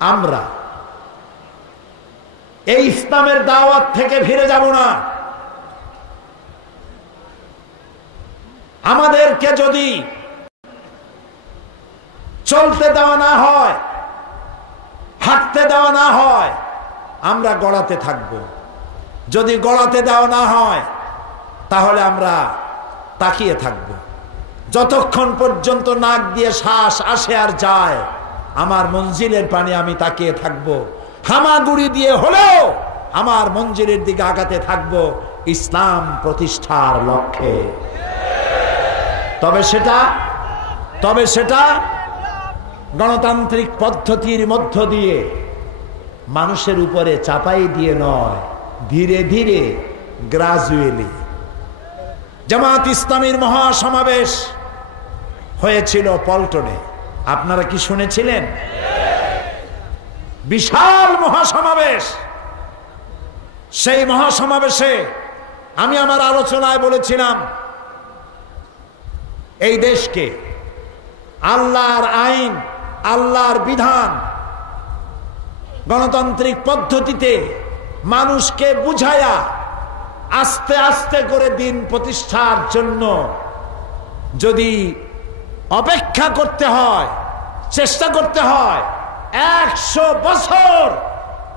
আমরা এই ইসলামের দাওয়াত থেকে ফিরে যাব না। আমাদেরকে যদি চলতে দেওয়া না হয়, হাঁটতে দেওয়া না হয়, আমরা গড়াতে থাকব। যদি গড়াতে দেওয়া না হয় তাহলে আমরা তাকিয়ে থাকব। যতক্ষণ পর্যন্ত নাক দিয়ে শ্বাস আসে আর যায়, আমার মঞ্জিলের পানে আমি তাকিয়ে থাকব। হামাগুড়ি দিয়ে হলেও আমার মঞ্জিলের দিকে আগাতে থাকব ইসলাম প্রতিষ্ঠার লক্ষ্যে। তবে সেটা গণতান্ত্রিক পদ্ধতির মধ্য দিয়ে, মানুষের উপরে চাপাই দিয়ে নয়, ধীরে ধীরে, গ্রাজুয়ালি। জামাত ইসলামীর মহাসমাবেশ হয়েছিল পল্টনে, আপনারা কি শুনেছিলেন? বিশাল মহাসমাবেশ। সেই মহাসমাবেশে আমি আমার আলোচনায় বলেছিলাম, এই দেশকে আল্লাহর আইন, আল্লাহর বিধান, গণতান্ত্রিক পদ্ধতিতে মানুষকে বুঝায়া আস্তে আস্তে করে দিন প্রতিষ্ঠার জন্য যদি অপেক্ষা করতে হয়, চেষ্টা করতে হয়, 100 বছর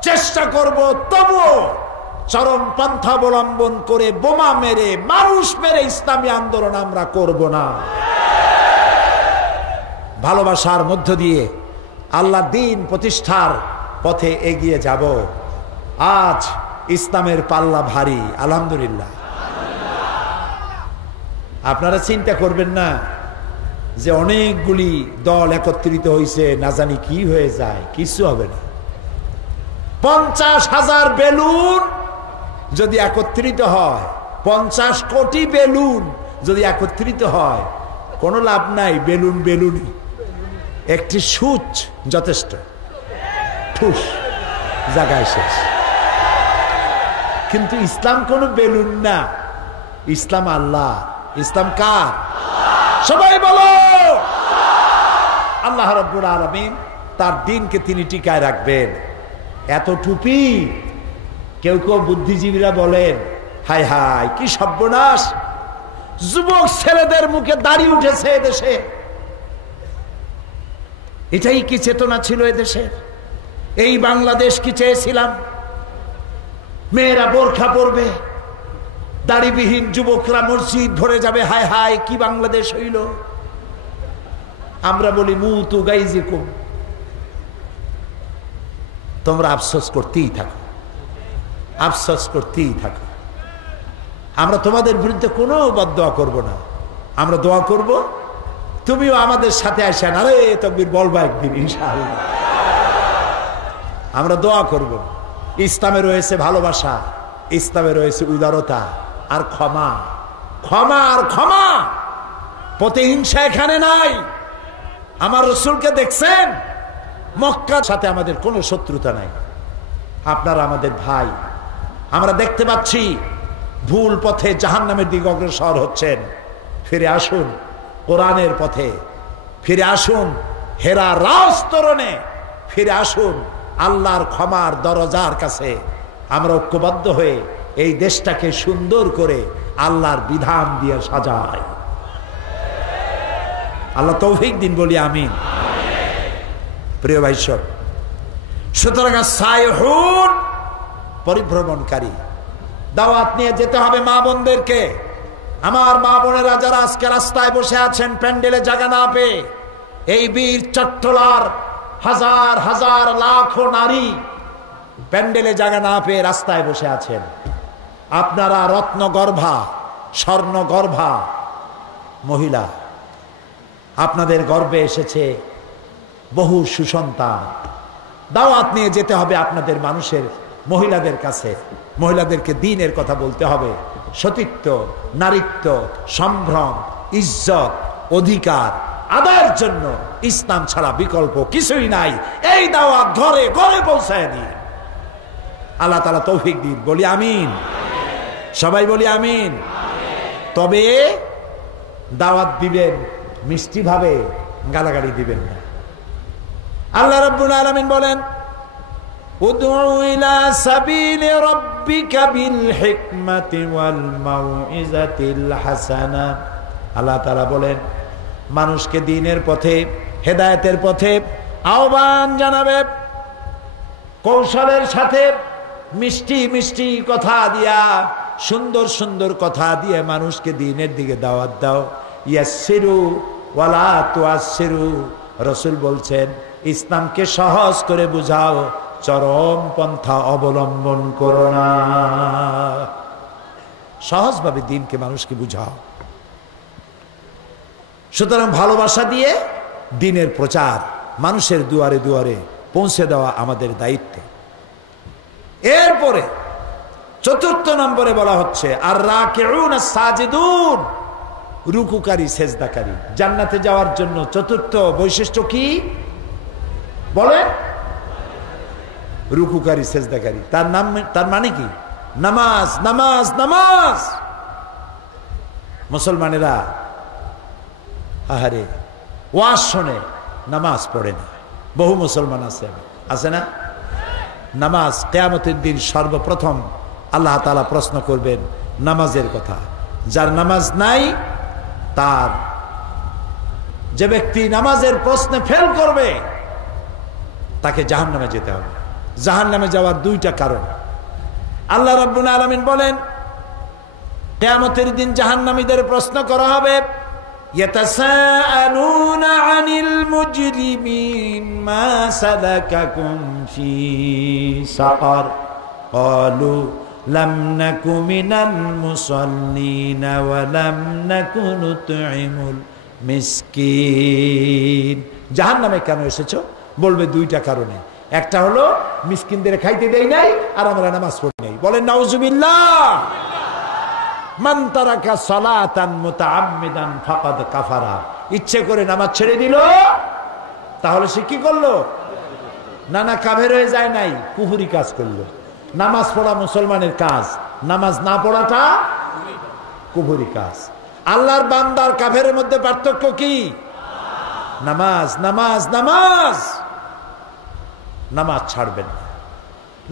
চেষ্টা করব, তবুও চরম পন্থা অবলম্বন করে বোমা মেরে, মানুষ মেরে ইসলামী আন্দোলন আমরা করব না। ভালোবাসার মধ্য দিয়ে আল্লাহ দিন প্রতিষ্ঠার পথে এগিয়ে যাব। আজ ইসলামের পাল্লা ভারী, আলহামদুলিল্লাহ। আপনারা চিন্তা করবেন না যে অনেকগুলি দল একত্রিত হয়েছে, না জানি কি হয়ে যায়, কিছু হবে না। 50,000 বেলুন যদি একত্রিত হয়, 50 কোটি বেলুন যদি একত্রিত হয়, কোনো লাভ নাই। বেলুন বেলুনই, একটি সুচ যথেষ্ট, ঠুস, জায়গায় শেষ। কিন্তু ইসলাম কোনো বেলুন না, ইসলাম আল্লাহ। ইসলাম কার? সবাই বলো আল্লাহ রাব্বুল আলামিন তার দিনকে তিনি টিকায় রাখবেন। এত টুপি, কেউ কেউ বুদ্ধিজীবীরা বলেন, হায় হায় কি সর্বনাশ, যুবক ছেলেদের মুখে দাড়ি উঠেছে এদেশে। এটাই কি চেতনা ছিল এদেশে? এই বাংলাদেশ কি চেয়েছিলাম? মেয়েরা বোরখা পরবে, দাড়িবিহীন যুবকরা মসজিদ ভরে যাবে, হায় হায় কি বাংলাদেশ হইল। আমরা বলি মুতু গাইজিকুম, তোমরা আফসোস করতেই থাকো, আফসোস করতেই থাকো। আমরা তোমাদের বিরুদ্ধে কোনো বদদোয়া করব না, আমরা দোয়া করব তুমিও আমাদের সাথে আসেন, আরে তকবীর বলবা একদিন ইনশাআল্লাহ। আমরা দোয়া করব। ইসলামে রয়েছে ভালোবাসা, ইসলামে রয়েছে উদারতা আর ক্ষমা। ক্ষমা আর ক্ষমা, প্রতিহিংসা এখানে নাই। আমার রাসূলকে দেখছেন, মক্কার সাথে আমাদের কোনো শত্রুতা নাই, আপনারা আমাদের ভাই। আমরা দেখতে পাচ্ছি ভুল পথে জাহান্নামের দিকে অগ্রসর হচ্ছেন। ফিরে আসুন কোরআনের পথে, ফিরে আসুন হেরা রাজতরণে, ফিরে আসুন আল্লাহর ক্ষমার দরজার কাছে। আমরা ঐক্যবদ্ধ হয়ে এই দেশটাকে সুন্দর করে আল্লাহর বিধান দিয়ে সাজাই। আল্লাহ তৌফিক দিন, বলি আমিন। প্রিয় ভাই সব, সুতরাং সাইহুন, পরিভ্রমণকারী, দাওয়াত নিয়ে যেতে হবে মা বোনদেরকে। আমার মা বোনেরা যারা আজকে রাস্তায় বসে আছেন, প্যান্ডেলে জায়গা না পেয়ে, এই বীর চট্টলার হাজার হাজার লাখো নারী প্যান্ডেলে জায়গা না পেয়ে রাস্তায় বসে আছেন। আপনারা রত্নগর্ভা, স্বর্ণগর্ভা মহিলা, আপনাদের গর্ভে এসেছে বহু সুসন্তান। দাওয়াত নিয়ে যেতে হবে আপনাদের মানুষের, মহিলাদের কাছে। মহিলাদেরকে দ্বীনের কথা বলতে হবে। সতীত্ব, নারীত্ব, সম্ভ্রম, ইজ্জত, অধিকার আদায়ের জন্য ইসলাম ছাড়া বিকল্প কিছুই নাই। এই দাওয়াত ঘরে ঘরে পৌঁছায় দিন। আল্লাহ তাআলা তৌফিক দিন, বলি আমিন। সবাই বলি আমিন। তবে দাওয়াত দিবেন মিষ্টি ভাবে, গালাগালি দিবেন না। আল্লাহ রাব্বুল আলামিন বলেন উদউ ইলা সাবিলি রাব্বিকা বিল হিকমাতি ওয়াল মাউইজাতিল হাসানা। আল্লাহ তাআলা বলেন মানুষকে দ্বীনের পথে, হেদায়েতের পথে আহ্বান জানাবে, কৌশলের সাথে মিষ্টি মিষ্টি কথা দিয়া, সুন্দর সুন্দর কথা দিয়ে মানুষকে দ্বীনের দিকে দাওয়াত দাও। ইয়াসসিরু ওয়ালা তুআসসিরু, রাসূল বলছেন ইসলামকে সহজ করে বুঝাও, চরম পন্থা অবলম্বন করো না। সহজভাবে দ্বীনকে মানুষকে বুঝাও। সুতরাং ভালোবাসা দিয়ে দ্বীনের প্রচার মানুষের দুয়ারে দুয়ারে পৌঁছে দেওয়া আমাদের দায়িত্ব। এরপরে ৪র্থ নম্বরে বলা হচ্ছে আর রাকিউন সাজিদুন, রুকুকারী সেজদাকারী। জান্নাতে যাওয়ার জন্য ৪র্থ বৈশিষ্ট্য কি বলেন? রুকুকারী সেজদাকারী। তার মানে কি? নামাজ নামাজ নামাজ। মুসলমানেরা আহারে ওয়াজ শোনে, নামাজ পড়ে না। বহু মুসলমান আছে না? নামাজ কিয়ামতের দিন সর্বপ্রথম আল্লাহ তাআলা প্রশ্ন করবেন নামাজের কথা। যার নামাজ নাই, তার যে ব্যক্তি নামাজের প্রশ্নে ফেল করবে তাকে জাহান্নামে যেতে হবে। জাহান্নামে যাওয়ার 2টা কারণ আল্লাহ রাব্বুল আলামিন বলেন কিয়ামতের দিন জাহান্নামীদের প্রশ্ন করা হবে ইয়াতাসাআলুনা আনিল মুজরিমিন মা সালাকাকুম ফি সাকার ক্বালু লাম নাকু মিনাল মুসাল্লিন ওয়া লাম নাকু নুতঈমুল মিসকিন। জাহান্নামে কেন এসেছো? বলবে 2টা কারণে। একটা হলো মিসকিনদের খাইতে দেই নাই, আর আমরা নামাজ পড়ি নাই। বলেন নাউজুবিল্লাহ। মান তারাকা সালাতান মুতাআম্মিদান ফাকাদ কাফারা, ইচ্ছে করে নামাজ ছেড়ে দিল, তাহলে সে কি করলো? না কাফের হয়ে যায় নাই, কুফরি কাজ করলো। নামাজ পড়া মুসলমানের কাজ, নামাজ না পড়াটা কুফরি কাজ। আল্লাহর বান্দার কাফেরের মধ্যে পার্থক্য কি? নামাজ নামাজ নামাজ। নামাজ ছাড়বেন না।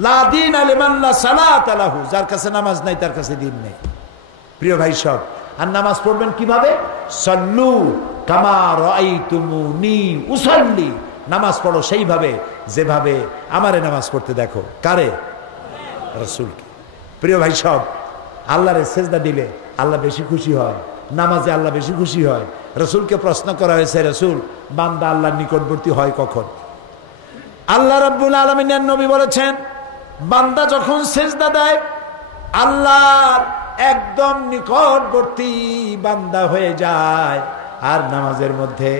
লা দীন লিমান লা সালাতা লাহু, যার কাছে নামাজ নাই তার কাছে দ্বীন নেই। প্রিয় ভাই সব, আর নামাজ পড়বেন কিভাবে? সাল্লু কামা রাআইতুমুনি উসাল্লি, নামাজ পড়ো সেইভাবে যেভাবে আমারে নামাজ পড়তে দেখো। কারে? রাসূলকে। প্রিয় ভাই সব, আল্লাহরে সেজদা দিলে আল্লাহ বেশি খুশি হয়, নামাজে আল্লাহ বেশি খুশি হয়। রাসূলকে প্রশ্ন করা হয়েছে, রাসূল বান্দা আল্লাহর নিকটবর্তী হয় কখন? আল্লাহ রাব্বুল আলামিনের নবী বলেছেন বান্দা যখন সেজদা দেয় আল্লাহর একদম নিকটবর্তী বান্দা হয়ে যায়। আর নামাজের মধ্যে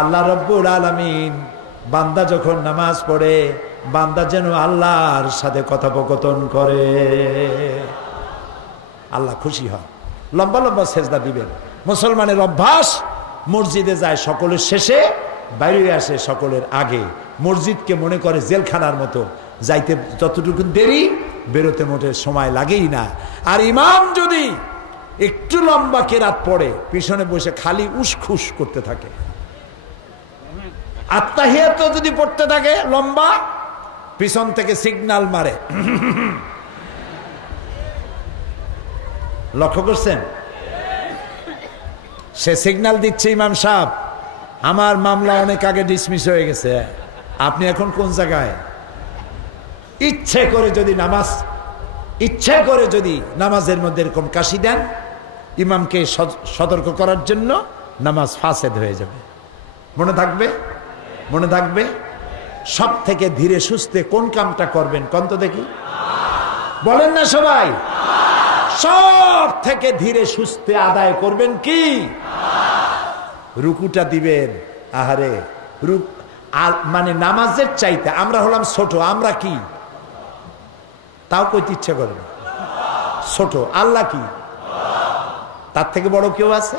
আল্লাহ রাব্বুল আলামিন বান্দা যখন নামাজ পড়ে, বান্দা যেন আল্লাহর সাথে কথোপকথন করে, আল্লাহ খুশি হয়। লম্বা লম্বা সেজদা দিবেন। মুসলমানের অভ্যাস মসজিদে যায় সকলের শেষে, বাইরে আসে সকলের আগে। মসজিদকে মনে করে জেলখানার মতো, যাইতে যতটুকু দেরি, বেরোতে মোটে সময় লাগেই না। আর ইমাম যদি একটু লম্বা কেরাত পড়ে, পিছনে বসে খালি উসখুস করতে থাকে। আত্তাহিয়াত যদি পড়তে থাকে লম্বা, পিছন থেকে সিগন্যাল মারে। লক্ষ্য করছেন? সে সিগন্যাল দিচ্ছে, ইমাম সাহেব আমার মামলা অনেক আগে ডিসমিস হয়ে গেছে, আপনি এখন কোন জায়গায়? ইচ্ছে করে যদি নামাজের মধ্যে এরকম কাশি দেন, ইমামকে সতর্ক করার জন্য, নামাজ ফাসেদ হয়ে যাবে। মনে থাকবে সব থেকে ধীরে সুস্থে কোন কামটা করবেন? কোন তো দেখি, বলেন না সবাই? সব থেকে ধীরে সুস্থে আদায় করবেন কি? রুকুটা দিবেন। আহারে মানে নামাজের চাইতে আমরা হলাম ছোট, আমরা কি তাও কইতে ইচ্ছে করে না। ছোট, আল্লাহ কি তার থেকে বড় কেউ আছে?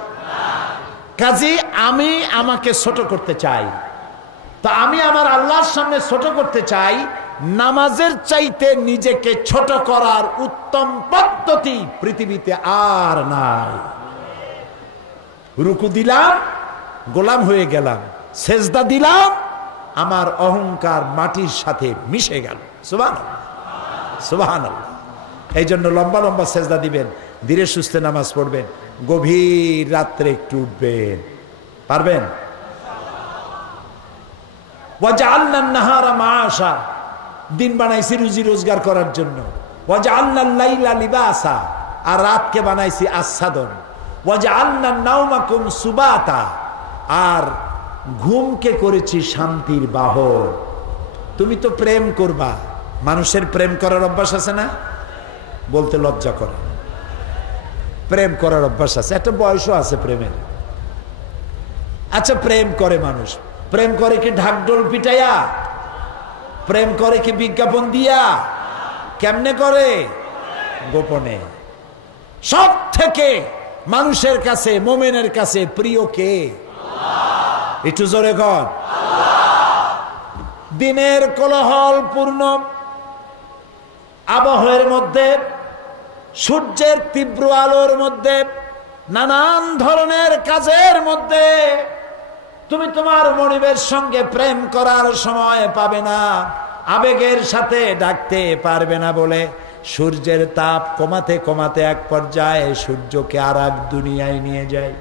কাজী আমি আমাকে ছোট করতে চাই, তা আমি আমার আল্লাহর সামনে ছোট করতে চাই। নামাজের চাইতে নিজেকে ছোট করার উত্তম পদ্ধতি পৃথিবীতে আর নাই। রুকু দিলাম, গোলাম হয়ে গেলাম। সেজদা দিলাম, আমার অহংকার মাটির সাথে মিশে গেল। সুবহানাল্লাহ, সুবহানাল্লাহ। এই জন্য লম্বা লম্বা সেজদা দিবেন, ধীরে সুস্থে নামাজ পড়বেন, গভীর রাত্রে একটু উঠবেন। পারবেন? ওয়াজআলনা আন-নাহারা মাআশা, দিন বানাইছি রুজি রোজগার করার জন্য। ওয়াজআলনা আল-লাইলা লিবাসা, আর রাতকে বানাইছি আচ্ছাদন। ওয়াজআলনা নাওমাকুম সুবাতা, আর ঘুমকে করেছি শান্তির বাহন। তুমি তো প্রেম করবা, মানুষের প্রেম করার অভ্যাস আছে না? বলতে লজ্জা করে। প্রেম করার অভ্যাস আছে, একটা বয়সও আছে প্রেমের। আচ্ছা, প্রেম করে মানুষ, প্রেম করে কি ঢাকঢোল পিটাইয়া? প্রেম করে কি বিজ্ঞাপন দিয়া? কেমনে করে? গোপনে। সব থেকে মানুষের কাছে, মোমেনের কাছে প্রিয় কে? একটু জোরে কর। দিনের কোলাহল পূর্ণ আবহের মধ্যে, সূর্যের তীব্র আলোর মধ্যে, নানান ধরনের কাজের মধ্যে তুমি তোমার মনিবের সঙ্গে প্রেম করার সময় পাবে না, আবেগের সাথে ডাকতে পারবে না বলে সূর্যের তাপ কমাতে কমাতে এক পর্যায়ে সূর্যকে আর এক দুনিয়ায় নিয়ে যায়।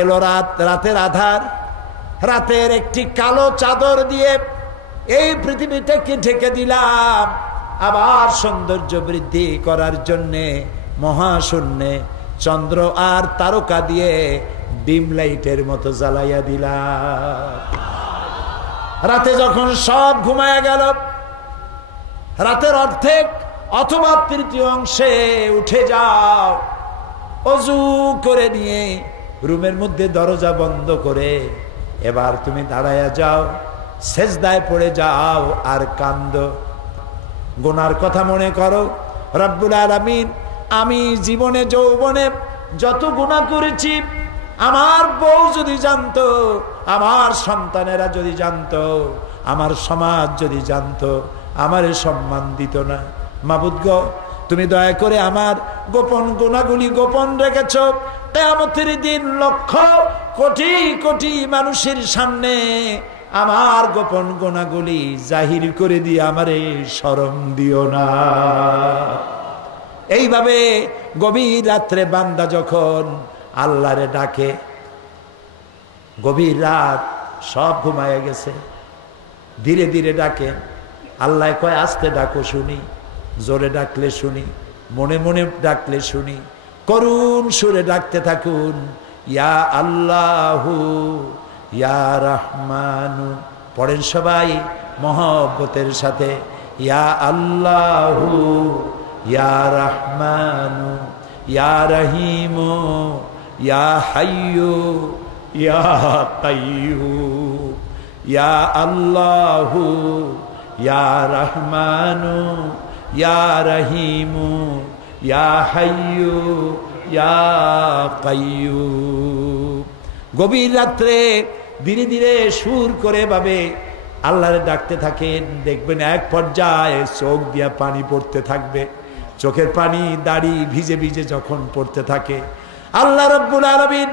এলো রাত, রাতের আধার, রাতের একটি কালো চাদর দিয়ে এই পৃথিবীটাকে ঢেকে দিলাম। আবার সৌন্দর্য বৃদ্ধি করার জন্যে মহাশূন্যে চন্দ্র আর তারকা দিয়ে ডিম লাইটের মতো জ্বালাইয়া দিলাম। রাতে যখন সব ঘুমায়া গেল, রাতের অর্ধেক অথবা তৃতীয় অংশে উঠে যাও, অজু করে নিয়ে রুমের মধ্যে দরজা বন্ধ করে এবার তুমি দাঁড়ায়া যাও, সেজদায় পড়ে যাও আর কান্দো। গুনার কথা মনে করো, রব্বুল আলামিন আমি জীবনে যৌবনে যত গুনাহ করেছি, আমার বউ যদি জানতো, আমার সন্তানেরা যদি জানতো, আমার সমাজ যদি জানতো, আমারে সম্মান দিত না। মাবুদ গো, তুমি দয়া করে আমার গোপন গুনাহগুলি গোপন রেখেছ। কিয়ামতের দিন লক্ষ কোটি কোটি মানুষের সামনে আমার গোপন গুনাহগুলি জাহির করে দিয়ে আমারে শরম দিও না। এইভাবে গভীর রাত্রে বান্দা যখন আল্লাহরে ডাকে, গভীর রাত সব ঘুমায় গেছে, ধীরে ধীরে ডাকে। আল্লাহ কয় আস্তে ডাকো শুনি, জোরে ডাকলে শুনি, মনে মনে ডাকলে শুনি, করুণ সুরে ডাকতে থাকুন। ইয়া আল্লাহু ইয়া রহমানু, পড়েন সবাই মহব্বতের সাথে। ইয়া আল্লাহু ইয়া রহমানু ইয়া রহিমু ইয়া হাইয়ু ইয়া কাইয়্যুম। ইয়া আল্লাহু ইয়া রহমানু ইয়া রহিমু ইয়া হাইয়ু ইয়া কাইয়্যুম। গভীর রাত্রে ধীরে ধীরে সুর করে ভাবে আল্লাহরে ডাকতে থাকেন। দেখবেন এক পর্যায়ে চোখ দিয়া পানি পড়তে থাকবে। চোখের পানি দাড়ি ভিজে ভিজে যখন পড়তে থাকে, আল্লাহ রাব্বুল আলামিন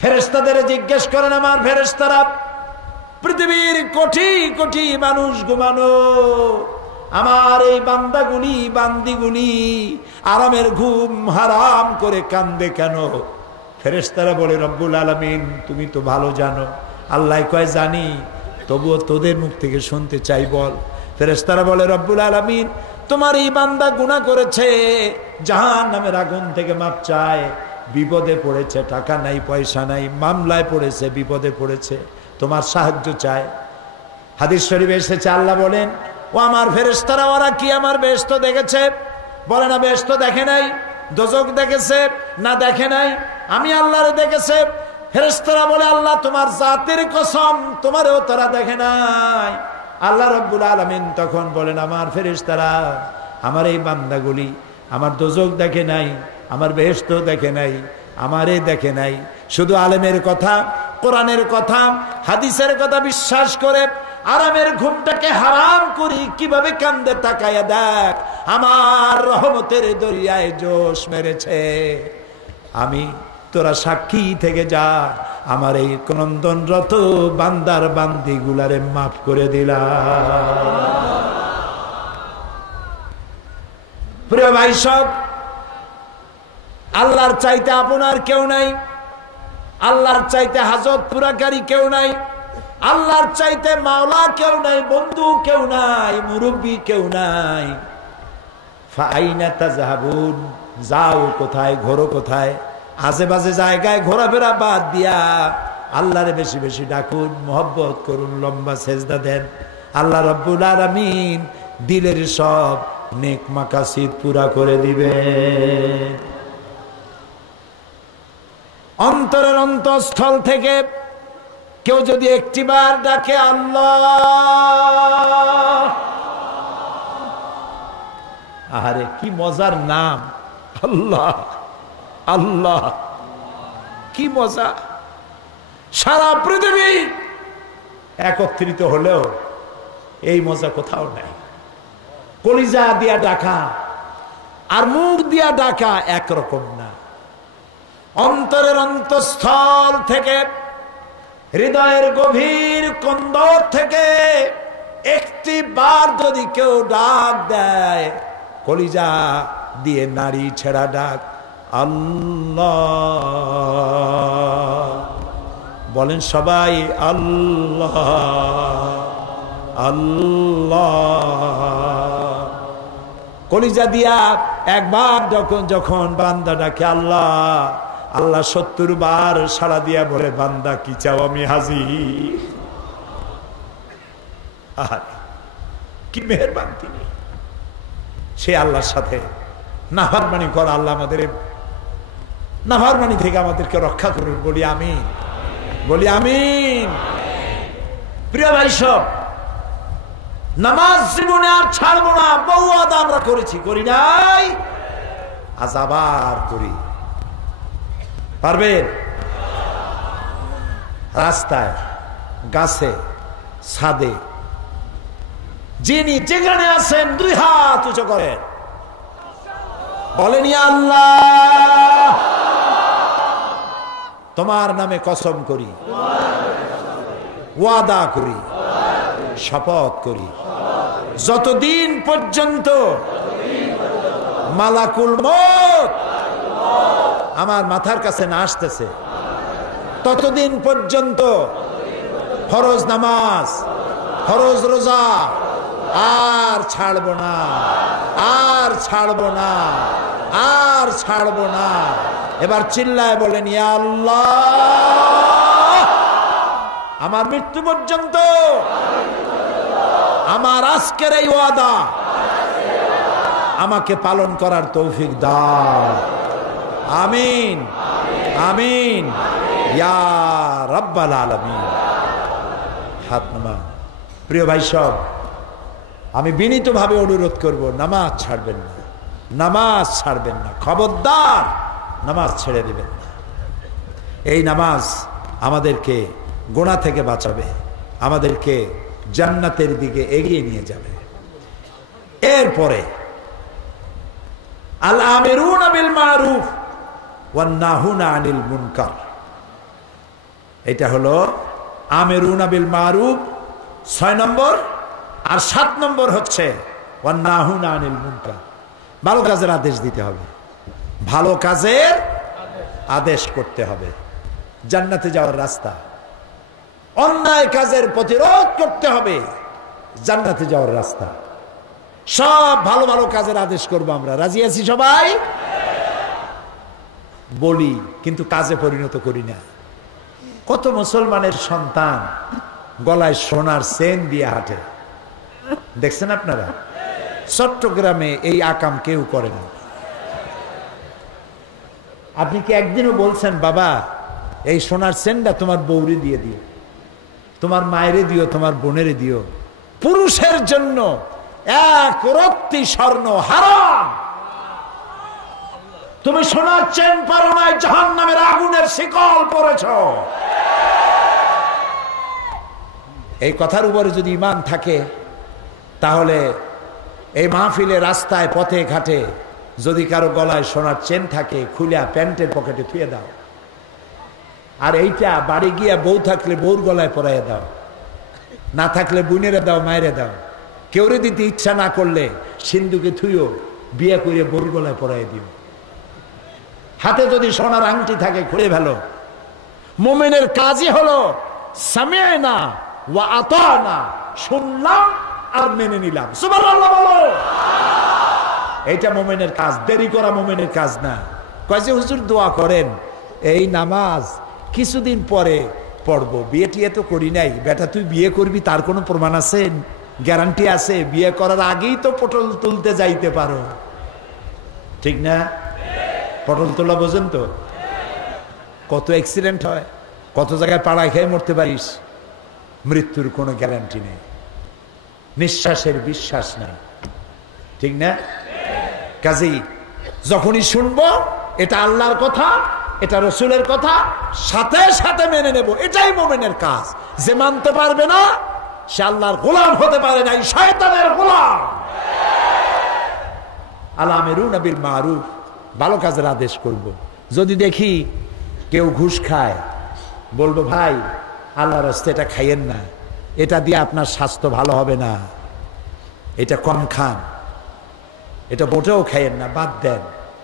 ফেরেশতাদের জিজ্ঞেস করেন, আমার ফেরেশতারা, পৃথিবীর কোটি কোটি মানুষ ঘুমানো, আমার এই বান্দাগুলি বান্দিগুলি আরামের ঘুম হারাম করে কান্দে কেন? ফেরেশতারা বলে, রব্বুল আলামিন তুমি তো ভালো জানো। আল্লাহ কয় জানি, তবুও তোদের মুখ থেকে শুনতে চাই, বল। ফেরেশতারা বলে, রব্বুল আলামিন তোমার এই বান্দা গুনাহ করেছে, জাহান্নামের আগুন থেকে মাপ চায়, বিপদে পড়েছে, টাকা নাই পয়সা নাই, মামলায় পড়েছে, বিপদে পড়েছে, তোমার সাহায্য চায়। হাদিস শরীফে এসেছে, আল্লাহ বলেন, ও আমার ফেরেশতারা, ওরা কি আমার বেহেশত দেখেছে? বলে না, বেহেশত দেখে নাই। দোজখ দেখেছে না? দেখে নাই। আমি আল্লাহরে দেখেছে। ফেরেশতারা বলে, আল্লাহ তোমার জাতের কসম, তোমারও তারা দেখে নাই। আল্লাহ রাব্বুল আলামিন তখন বলেন, আমার ফেরেশতারা, আমার এই বান্দাগুলি আমার দোজখ দেখে নাই, আমার বেহেশত দেখে নাই, আমারে দেখে নাই। শুধু আলেমের কথা, কোরআনের কথা, হাদিসের কথা বিশ্বাস করে আরামের ঘুমটাকে হারাম করি, কিভাবে কান্দে তাকায়া দেখ, আমার রহমতের দরিয়ায় জোশ মেরেছে। আমি তোরা সাক্ষী থেকে যা, আমার এই ক্রন্দনরত বান্দার বান্দিগুলারে মাফ করে দিলাম। প্রিয় ভাই সব, আল্লাহর চাইতে আপনার কেউ নাই, আল্লাহর চাইতে হাজত পুরাকারী কেউ নাই, আল্লাহর চাইতে মাওলা কেউ নাই, বন্ধু কেউ নাই, মুরব্বী কেউ নাই। ফাইনা তাযহাবুন, যাও কোথায়, ঘোরো কোথায়? আশেপাশে জায়গায় ঘোরাফেরা বাদ দিয়া আল্লাহরে বেশি বেশি ডাকুন, মহব্বত করুন, লম্বা সেজদা দেন। আল্লাহ রাব্বুল আলামিন দিলের সব নেক মাকাসিদ পুরা করে দিবে। অন্তরের অন্তঃস্থল থেকে কেউ যদি একটিবার ডাকে আল্লাহ, আরে কি মজার নাম আল্লাহ, আল্লাহ কি মজা। সারা পৃথিবী একত্রিত হলেও এই মজা কোথাও নাই। কলিজা দিয়া ডাকা আর মুখ দিয়া ডাকা একরকম না। অন্তরের অন্তঃস্থল থেকে, হৃদয়ের গভীর কন্দর থেকে একটি বার যদি কেউ ডাক দেয়, কলিজা দিয়ে নারী ছেড়া ডাক, আল্লাহ বলেন সবাই, আল্লাহ আল্লাহ। কলিজা দিয়া একবার যখন বান্দা ডাকে আল্লাহ, আল্লাহ 70 বার সাড়া দিয়া বলে, বান্দা কি চাও, আমি হাজির। আর কি মেহেরবান তিনি। সে আল্লাহর সাথে নাফরমানি করা, আল্লাহ আমাদের নাফরমানি থেকে আমাদেরকে রক্ষা করুন। বলি আমিন, বলি আমিন। প্রিয় ভাই সব, নামাজ জীবনে আর ছাড়বো না, বহু আদা আমরা করেছি, করি নাই, আজ আবার করি। পারবেন? রাস্তায়, গাছে, ছাদে, যিনি যেখানে আছেন 2 হাত উঁচু করেন, বলেন ইয়া আল্লাহ, তোমার নামে কসম করি, ওয়াদা করি, শপথ করি, যতদিন পর্যন্ত মালাকুল মউত আমার মাথার কাছে না আসতেছে, ততদিন পর্যন্ত ফরজ নামাজ, ফরজ রোজা আর ছাড়বো না, আর ছাড়বো না, আর ছাড়বো না। এবার চিল্লায় বলেন ইয়া আল্লাহ, আমার মৃত্যু পর্যন্ত আমার আজকের এই ওয়াদা আমাকে পালন করার তৌফিক দাও। আমিন, আমিন ইয়া রাব্বাল আলামিন। হাত নামা। প্রিয় ভাই সব, আমি বিনীতভাবে অনুরোধ করব, নামাজ ছাড়বেন না, নামাজ ছাড়বেন না, খবরদার নামাজ ছেড়ে দিবেন না। এই নামাজ আমাদেরকে গুনাহ থেকে বাঁচাবে, আমাদেরকে জান্নাতের দিকে এগিয়ে নিয়ে যাবে। এরপরে আল আমিরুনা বিল মারুফ ওয়ান নাহুনা আনিল মুনকার, এটা হলো আমিরুনা বিল মারুফ 6 নম্বর, আর 7 নম্বর হচ্ছে ওয়ান নাহুনা আনিল মুনকার। ভালো কাজের আদেশ দিতে হবে, ভালো কাজের আদেশ করতে হবে, জান্নাতে যাওয়ার রাস্তা। অন্যায় কাজের প্রতিরোধ করতে হবে, জান্নাতে যাওয়ার রাস্তা। সব ভালো ভালো কাজের আদেশ করবো আমরা, রাজি আছি সবাই? বলি কিন্তু কাজে পরিণত করি না। কত মুসলমানের সন্তান গলায় সোনার চেন দিয়ে হাঁটে, দেখছেন আপনারা? চট্টগ্রামে এই আকাম কেউ করে না। আপনি কি একদিনও বলছেন বাবা এই সোনার চেনটা তোমার বউরে দিয়ে দিও, তোমার মায়েরে দিও, তোমার বোনেরে দিও? পুরুষের জন্য 1 রত্তি স্বর্ণ হারাম। তুমি সোনার চেন পারো নাই, জাহান্নামের আগুনের শিকল পড়েছ। এই কথার উপরে যদি ঈমান থাকে, তাহলে এই মাহফিলে, রাস্তায়, পথে ঘাটে যদি কারো গলায় সোনার চেন থাকে, খুলে প্যান্টের পকেটে থুয়ে দাও। আর এইটা বাড়ি গিয়া বউ থাকলে বউর গলায় পরাইয়া দাও, না থাকলে বোনেরে দাও, মায়েরে দাও। কেউরে দিতে ইচ্ছা না করলে সিন্ধুকে থুইও, বিয়ে করে বউর গলায় পরাইয়া দিও। হাতে যদি সোনার আংটি থাকে খুলে ফেলো। মুমিনের কাজই হলো সামি'না ওয়া আতা'না, শুনলাম আর মেনে নিলাম। সুবহানাল্লাহ বলো। এইটা মুমিনের কাজ, দেরি করা মুমিনের কাজ না। কয় যে হুজুর দোয়া করেন, এই নামাজ কিছুদিন পরে পড়বো, বিয়ে টিয়ে তো করি নাই। বেটা তুই বিয়ে করবি তার কোনো প্রমাণ আছে, গ্যারান্টি আছে? বিয়ে করার আগেই তো পটল তুলতে যাইতে পারো, ঠিক না? পটল তোলা বোঝেন তো? কত অ্যাক্সিডেন্ট হয়, কত জায়গায় পাড়ায় খেয়ে মরতে পারিস। মৃত্যুর কোনো গ্যারান্টি নেই, নিঃশ্বাসের বিশ্বাস নাই, ঠিক না? কাজেই যখনই শুনবো এটা আল্লাহর কথা, এটা রসুলের কথা, সাথে সাথে মেনে নেব। এটাই মুমিনের কাজ। যে মানতে পারবে না সে আল্লাহর গোলাম হতে পারে নাই, শয়তানের গোলাম। আল-আমিরুনা বিল মারুফ, ভালো কাজের আদেশ করব। যদি দেখি কেউ ঘুষ খায়, বলবো ভাই আল্লাহর রাস্তে এটা খাইয়েন না, এটা দিয়ে আপনার স্বাস্থ্য ভালো হবে না, এটা কম খান, এটা মোটেও খাইয়েন না, বাদ দেন।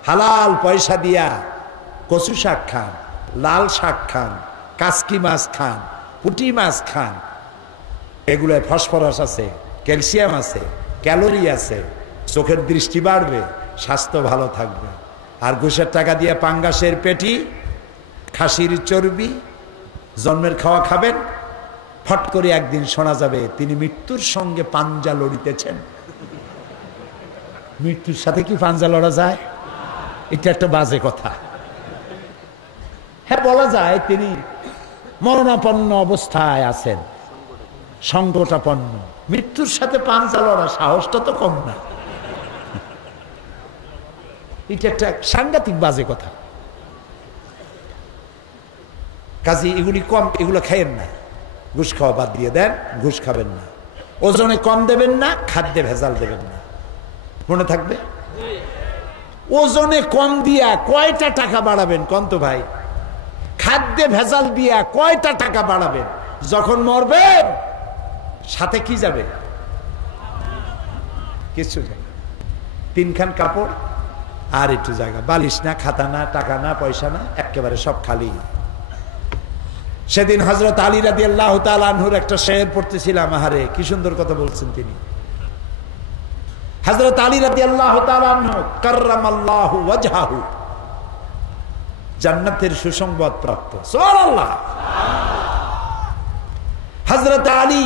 হালাল পয়সা দিয়া কচু শাক খান, লাল শাক খান, কাসকি মাছ খান, পুঁটি মাছ খান। এগুলোয় ফসফরাস আছে, ক্যালসিয়াম আছে, ক্যালোরি আছে, চোখের দৃষ্টি বাড়বে, স্বাস্থ্য ভালো থাকবে। আর ঘুষের টাকা দিয়ে পাঙ্গাসের পেটি, খাসির চর্বি, জন্মের খাওয়া খাবেন, ফট করে একদিন শোনা যাবে তিনি মৃত্যুর সঙ্গে পাঞ্জা লড়িতেছেন। মৃত্যুর সাথে কি পাঞ্জা লড়া যায়? এটা একটা বাজে কথা। হ্যাঁ, বলা যায় তিনি মরণাপন্ন অবস্থায় আছেন, সংকটাপন্ন। মৃত্যুর সাথে পাঞ্জা লড়া সাহসটা তো কম না। এটা একটা সাংঘাতিক বাজে কথা। কাজে এগুলি কম, এগুলো খাইয়েন না। ঘুষ খাওয়া বাদ দিয়ে দেন, ঘুষ খাবেন না। ওজনে কম দেবেন না, খাদ্যে ভেজাল দেবেন না, মনে থাকবে। ওজনে কম দিয়া কয়টা টাকা বাড়াবেন কোন তো ভাই? খাদ্যে ভেজাল দিয়া কয়টা টাকা বাড়াবেন? যখন মরবেন সাথে কি যাবে? কিছু যাবে, তিনখান কাপড় আর একটু জায়গা, বালিশ না, খাতা না, টাকা না, পয়সা না, একেবারে সব খালি। সেদিন হযরত আলী রাদিয়াল্লাহু তাআলা আনহুর একটা শের পড়তেছিলাম, আহারে কি সুন্দর কথা বলছেন তিনি। হযরত আলী রাদিয়াল্লাহু তাআলা আনহু কাররামাল্লাহু ওয়াজহাহু, জান্নাতের সুসংবাদ প্রাপ্ত। সুবহানাল্লাহ। হযরত আলী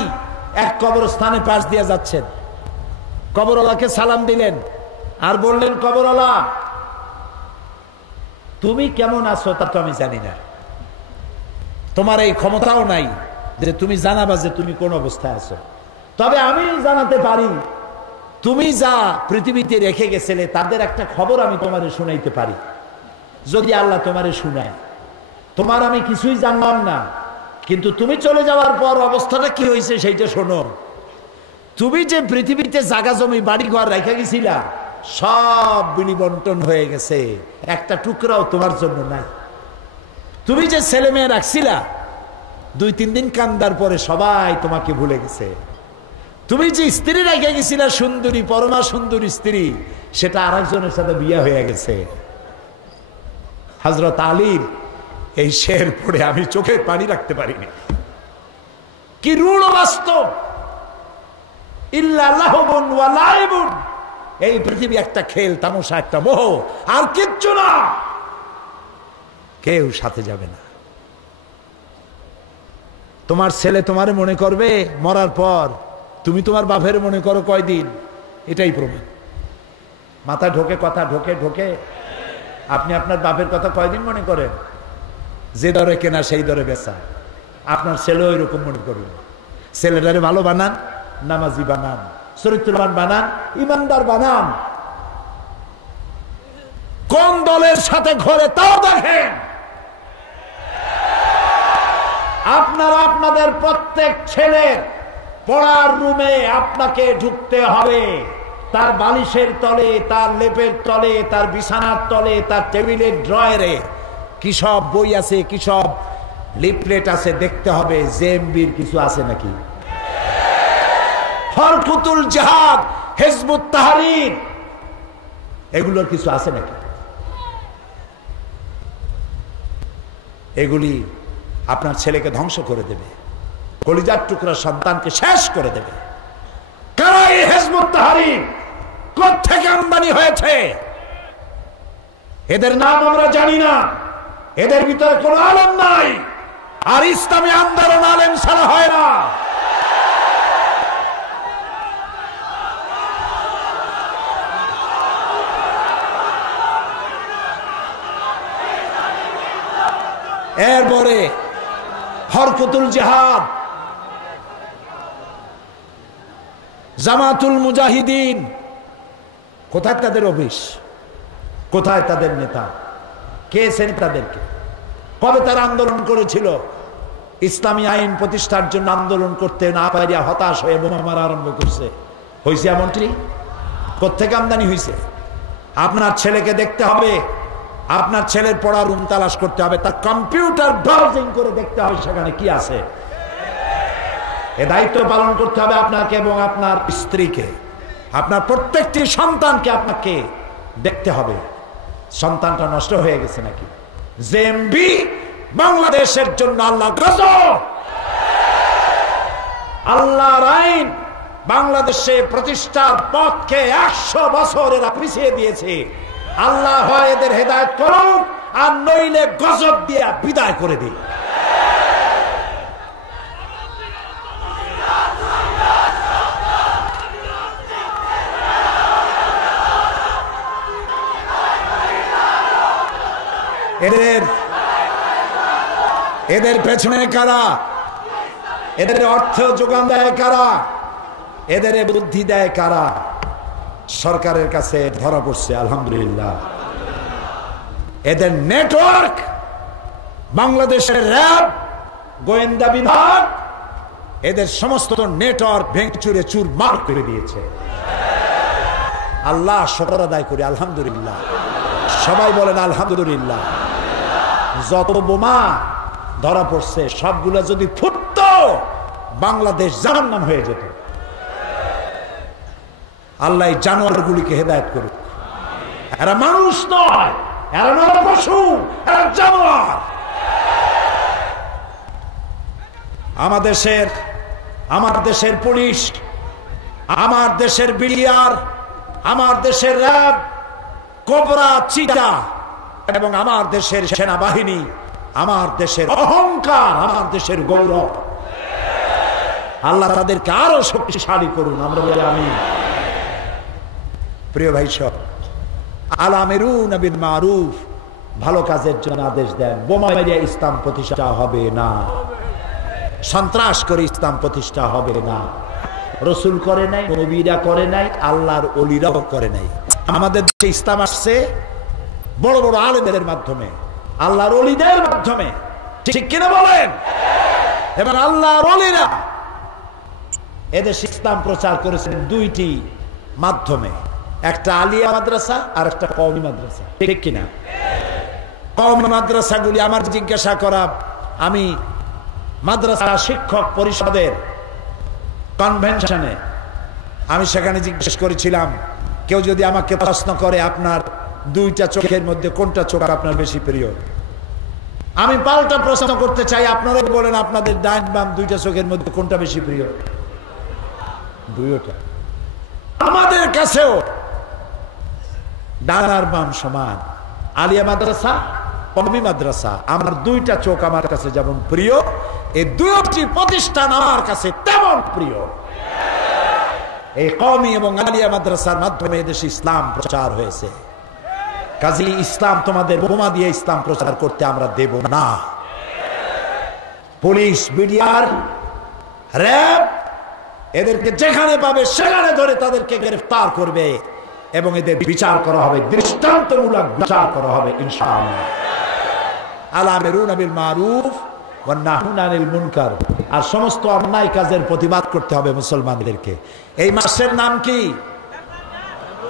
এক কবরস্থানে পাশ দিয়ে যাচ্ছেন, কবরওয়ালাকে সালাম দিলেন আর বললেন, কবরওয়ালা তুমি কেমন আছো তা তো আমি জানি না, তোমার এই ক্ষমতাও নাই যে তুমি জানাবা যে তুমি কোন অবস্থায় আছো। তবে আমি জানাতে পারি, তুমি যা পৃথিবীতে রেখে গেছিলে তাদের একটা খবর আমি তোমারে শুনাইতে পারি, যদি আল্লাহ তোমারে শুনায়। তোমার আমি কিছুই জানলাম না, কিন্তু তুমি চলে যাওয়ার পর অবস্থাটা কি হয়েছে সেইটা শোনো। তুমি যে পৃথিবীতে জায়গা জমি বাড়ি ঘর রেখে গেছিলা, সব বিলি বন্টন হয়ে গেছে, একটা টুকরাও তোমার জন্য নাই। তুমি যে ছেলে মেয়ে রাখছিলা, 2-3 দিন কান্দার পরে সবাই তোমাকে ভুলে গেছে। তুমি যে স্ত্রী রেখে গেছিলা, সুন্দরী, পরমা সুন্দরী স্ত্রী, সেটা আরেকজনের সাথে বিয়ে হয়ে গেছে। হযরত আলীর এই শের পড়ে আমি চোখের পানি রাখতে পারিনি। কি রূঢ় বাস্তব। ইল্লা লাহবুন ওয়া লাইবুন, এই পৃথিবী একটা খেল তামাশা, একটা মোহ, আর কিচ্ছু না। কেউ সাথে যাবে না। তোমার ছেলে তোমারে মনে করবে মরার পর, তুমি তোমার বাপের মনে করো কয়দিন, এটাই প্রমাণ। মাথা ঢোকে, কথা ঢোকে ঢোকে। আপনি আপনার বাপের কথা কয়দিন মনে করেন? যে দরে কেনা সেই দরে বেচা। আপনার ছেলে ওই রকম মনে করবেন। ছেলেটারে ভালো বানান, নামাজি বানান, চরিত্রবান বানান, ইমানদার বানান। কোন দলের সাথে ঘরে তাও দেখেন। আপনারা আপনাদের প্রত্যেক ছেলের পড়ার রুমে আপনাকে ঢুকতে হবে। তার বালিশের তলে, তার লেপের তলে, তার বিছানার তলে, তার টেবিলের ড্রয়ারে কি সব বই আছে, কি সব লিফলেট আছে, দেখতে হবে জেএমবির কিছু আছে নাকি, হরকুতুল জিহাদ, হিজবুত তাহরীর এগুলোর কিছু আছে নাকি। এগুলি আপনার ছেলেকে ধ্বংস করে দেবে, কলিজার টুকরা সন্তানকে শেষ করে দেবে। কারা এই হিজবুত তাহরীর, কোত্থেকে আমদানি হয়েছে, এদের নাম আমরা জানি না, এদের ভিতরে কোনো আলেম নাই, আর ইসলামী আন্দোলন আলেম ছাড়া হয় না। এরপরে হরকুতুল জিহাদ, জামাতুল মুজাহিদিন, কোথায় তাদের অফিস, কোথায় তাদের নেতা, কে চেনে তাদেরকে? কবে তারা আন্দোলন করেছিল? ইসলামী আইন প্রতিষ্ঠার জন্য আন্দোলন করতে না পারিয়া হতাশ হয়ে বোমা মারা আরম্ভ করছে। হয়েছে এমনটি? কোত্থেকে আমদানি হয়েছে? আপনার ছেলেকে দেখতে হবে, আপনার ছেলের পড়ার রুম তালাশ করতে হবে, তার কম্পিউটার ব্রাউজিং করে দেখতে হবে সেখানে কি আছে। এ দায়িত্ব পালন করতে হবে আপনাকে এবং আপনার স্ত্রীকে, আপনার প্রত্যেকটি সন্তানকে আপনাকে দেখতে হবে সন্তানটা নষ্ট হয়ে গেছে নাকি। জেএমবি বাংলাদেশের জন্য আল্লাহ গজব, আল্লাহর আইন বাংলাদেশে প্রতিষ্ঠার পথকে 100 বছর এরা পিছিয়ে দিয়েছে। আল্লাহ হয় এদের হেদায়েত করুন, আর নইলে গজব দিয়ে বিদায় করে দিন। এদের পেছনে কারা? এদের অর্থ যোগান দেয় কারা? এদের বুদ্ধি দেয় কারা? সরকারের কাছে ধরা পড়ছে আলহামদুলিল্লাহ। এদের নেটওয়ার্ক বাংলাদেশের র্যাব, গোয়েন্দা বিভাগ, এদের সমস্ত নেটওয়ার্ক ভেঙচুরে চুরমার করে দিয়েছে। আল্লাহ শুকর আদায় করি আলহামদুলিল্লাহ। সবাই বলেন আলহামদুলিল্লাহ। যত বোমা ধরা পড়ছে সবগুলো যদি ফুটতো বাংলাদেশ জাহান্নাম হয়ে যেত। আল্লাহ জানোয়ারগুলিকে হেদায়েত করুক। এরা মানুষ নয়, এরা নয় পশু, এরা জানোয়ার। আমার দেশের পুলিশ, আমার দেশের বিডিআর, আমার দেশের র্যাব, কোবরা, চিতা এবং আমার দেশের সেনাবাহিনী আমার দেশের অহংকার, আমার দেশের গৌরব। আল্লাহ তাদেরকে আরো শক্তিশালী করুন, আমরা বলি আমিন। প্রিয় ভাই সব, আলামিরুন বিল মারুফ, ভালো কাজের জন্য আদেশ দেন। বোমা মেরে ইসলাম প্রতিষ্ঠা হবে না, সন্ত্রাস করে ইসলাম প্রতিষ্ঠা হবে না। রসুল করে নাই, নবীরা করে নাই, আল্লাহর ওলিরাও করে নাই। আমাদের দেশে ইসলাম আসছে বড় বড় আলেমদের মাধ্যমে, আল্লাহর ওলিদের মাধ্যমে, ঠিক কিনা বলেন? এবং আল্লাহর ওলিরা এদেশে ইসলাম প্রচার করেছেন দুইটি মাধ্যমে, একটা আলিয়া মাদ্রাসা আর একটা কওমি মাদ্রাসা, ঠিক কিনা? কওমি মাদ্রাসাগুলি আমার জিজ্ঞাসা করা, আমি মাদ্রাসা শিক্ষক পরিষদের কনভেনশনে আমি সেখানে জিজ্ঞেস করেছিলাম, কেউ যদি আমাকে প্রশ্ন করে আপনার দুইটা চোখের মধ্যে কোনটা চোখ আপনার বেশি প্রিয়, আমি পাল্টা প্রশ্ন করতে চাই, আপনারা বলেন আপনাদের ডান বাম দুইটা চোখের মধ্যে কোনটা বেশি প্রিয়? দুইটা। আমাদের কাছেও ডান আর বাম সমান। আলিয়া মাদ্রাসা, কওমি মাদ্রাসা, আমার দুইটা চোখ আমার কাছে যেমন প্রিয়, এই দুইটি প্রতিষ্ঠান আমার কাছে তেমন প্রিয়। এই কওমি এবং আলিয়া মাদ্রাসার মাধ্যমে দেশে ইসলাম প্রচার হয়েছে। কাজী ইসলাম তোমাদের বোমা দিয়ে ইসলাম প্রচার করতে আমরা দেব না। পুলিশ, বিডিআর, র্যাব এদেরকে যেখানে পাবে সেখানে ধরে তাদেরকে গ্রেফতার করবে এবং এদের বিচার করা হবে, দৃষ্টান্তমূলক বিচার করা হবে ইনশাআল্লাহ। আলামিরুনা বিল মারুফ ওয়া নাহুনা আনিল মুনকার। আর সমস্ত অন্যায় কাজের প্রতিবাদ করতে হবে মুসলমানদেরকে। এই মাসের নাম কি?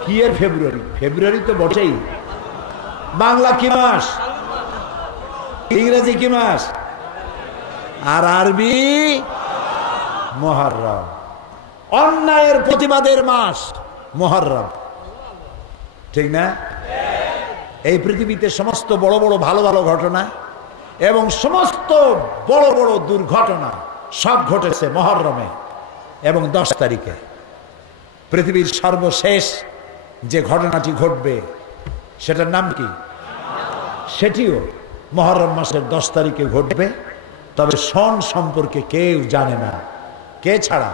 কি এর ফেব্রুয়ারি? ফেব্রুয়ারি তো বটেই। বাংলা কি মাস? ইংরেজি কি মাস? আর আরবি মুহররম। অন্যায়ের প্রতিবাদের মাস মুহররম, ঠিক না? এই পৃথিবীতে সমস্ত বড় বড় ভালো ভালো ঘটনা এবং সমস্ত বড় বড় দুর্ঘটনা সব ঘটেছে মুহররমে এবং 10 তারিখে। পৃথিবীর সর্বশেষ যে ঘটনাটি ঘটবে সেটার নাম কি? সেটিও মুহররম মাসের 10 তারিখে ঘটবে। তবে সন সম্পর্কে কেউ জানে না, কে ছাড়া?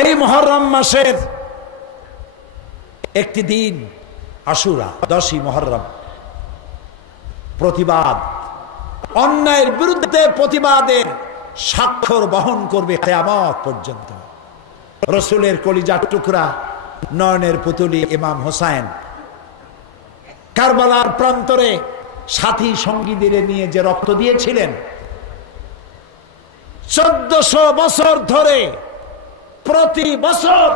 এই মুহররম মাসের একটি দিন আশুরা, 10ই মুহররম। প্রতিবাদ, অন্যায়ের বিরুদ্ধে প্রতিবাদের স্বাক্ষর বহন করবে কিয়ামত পর্যন্ত। রসুলের কলিজার টুকরা, নয়নের পুতুলি ইমাম হোসাইন কারবালার প্রান্তরে সাথী সঙ্গীদের নিয়ে যে রক্ত দিয়েছিলেন, 1400 বছর ধরে প্রতি বছর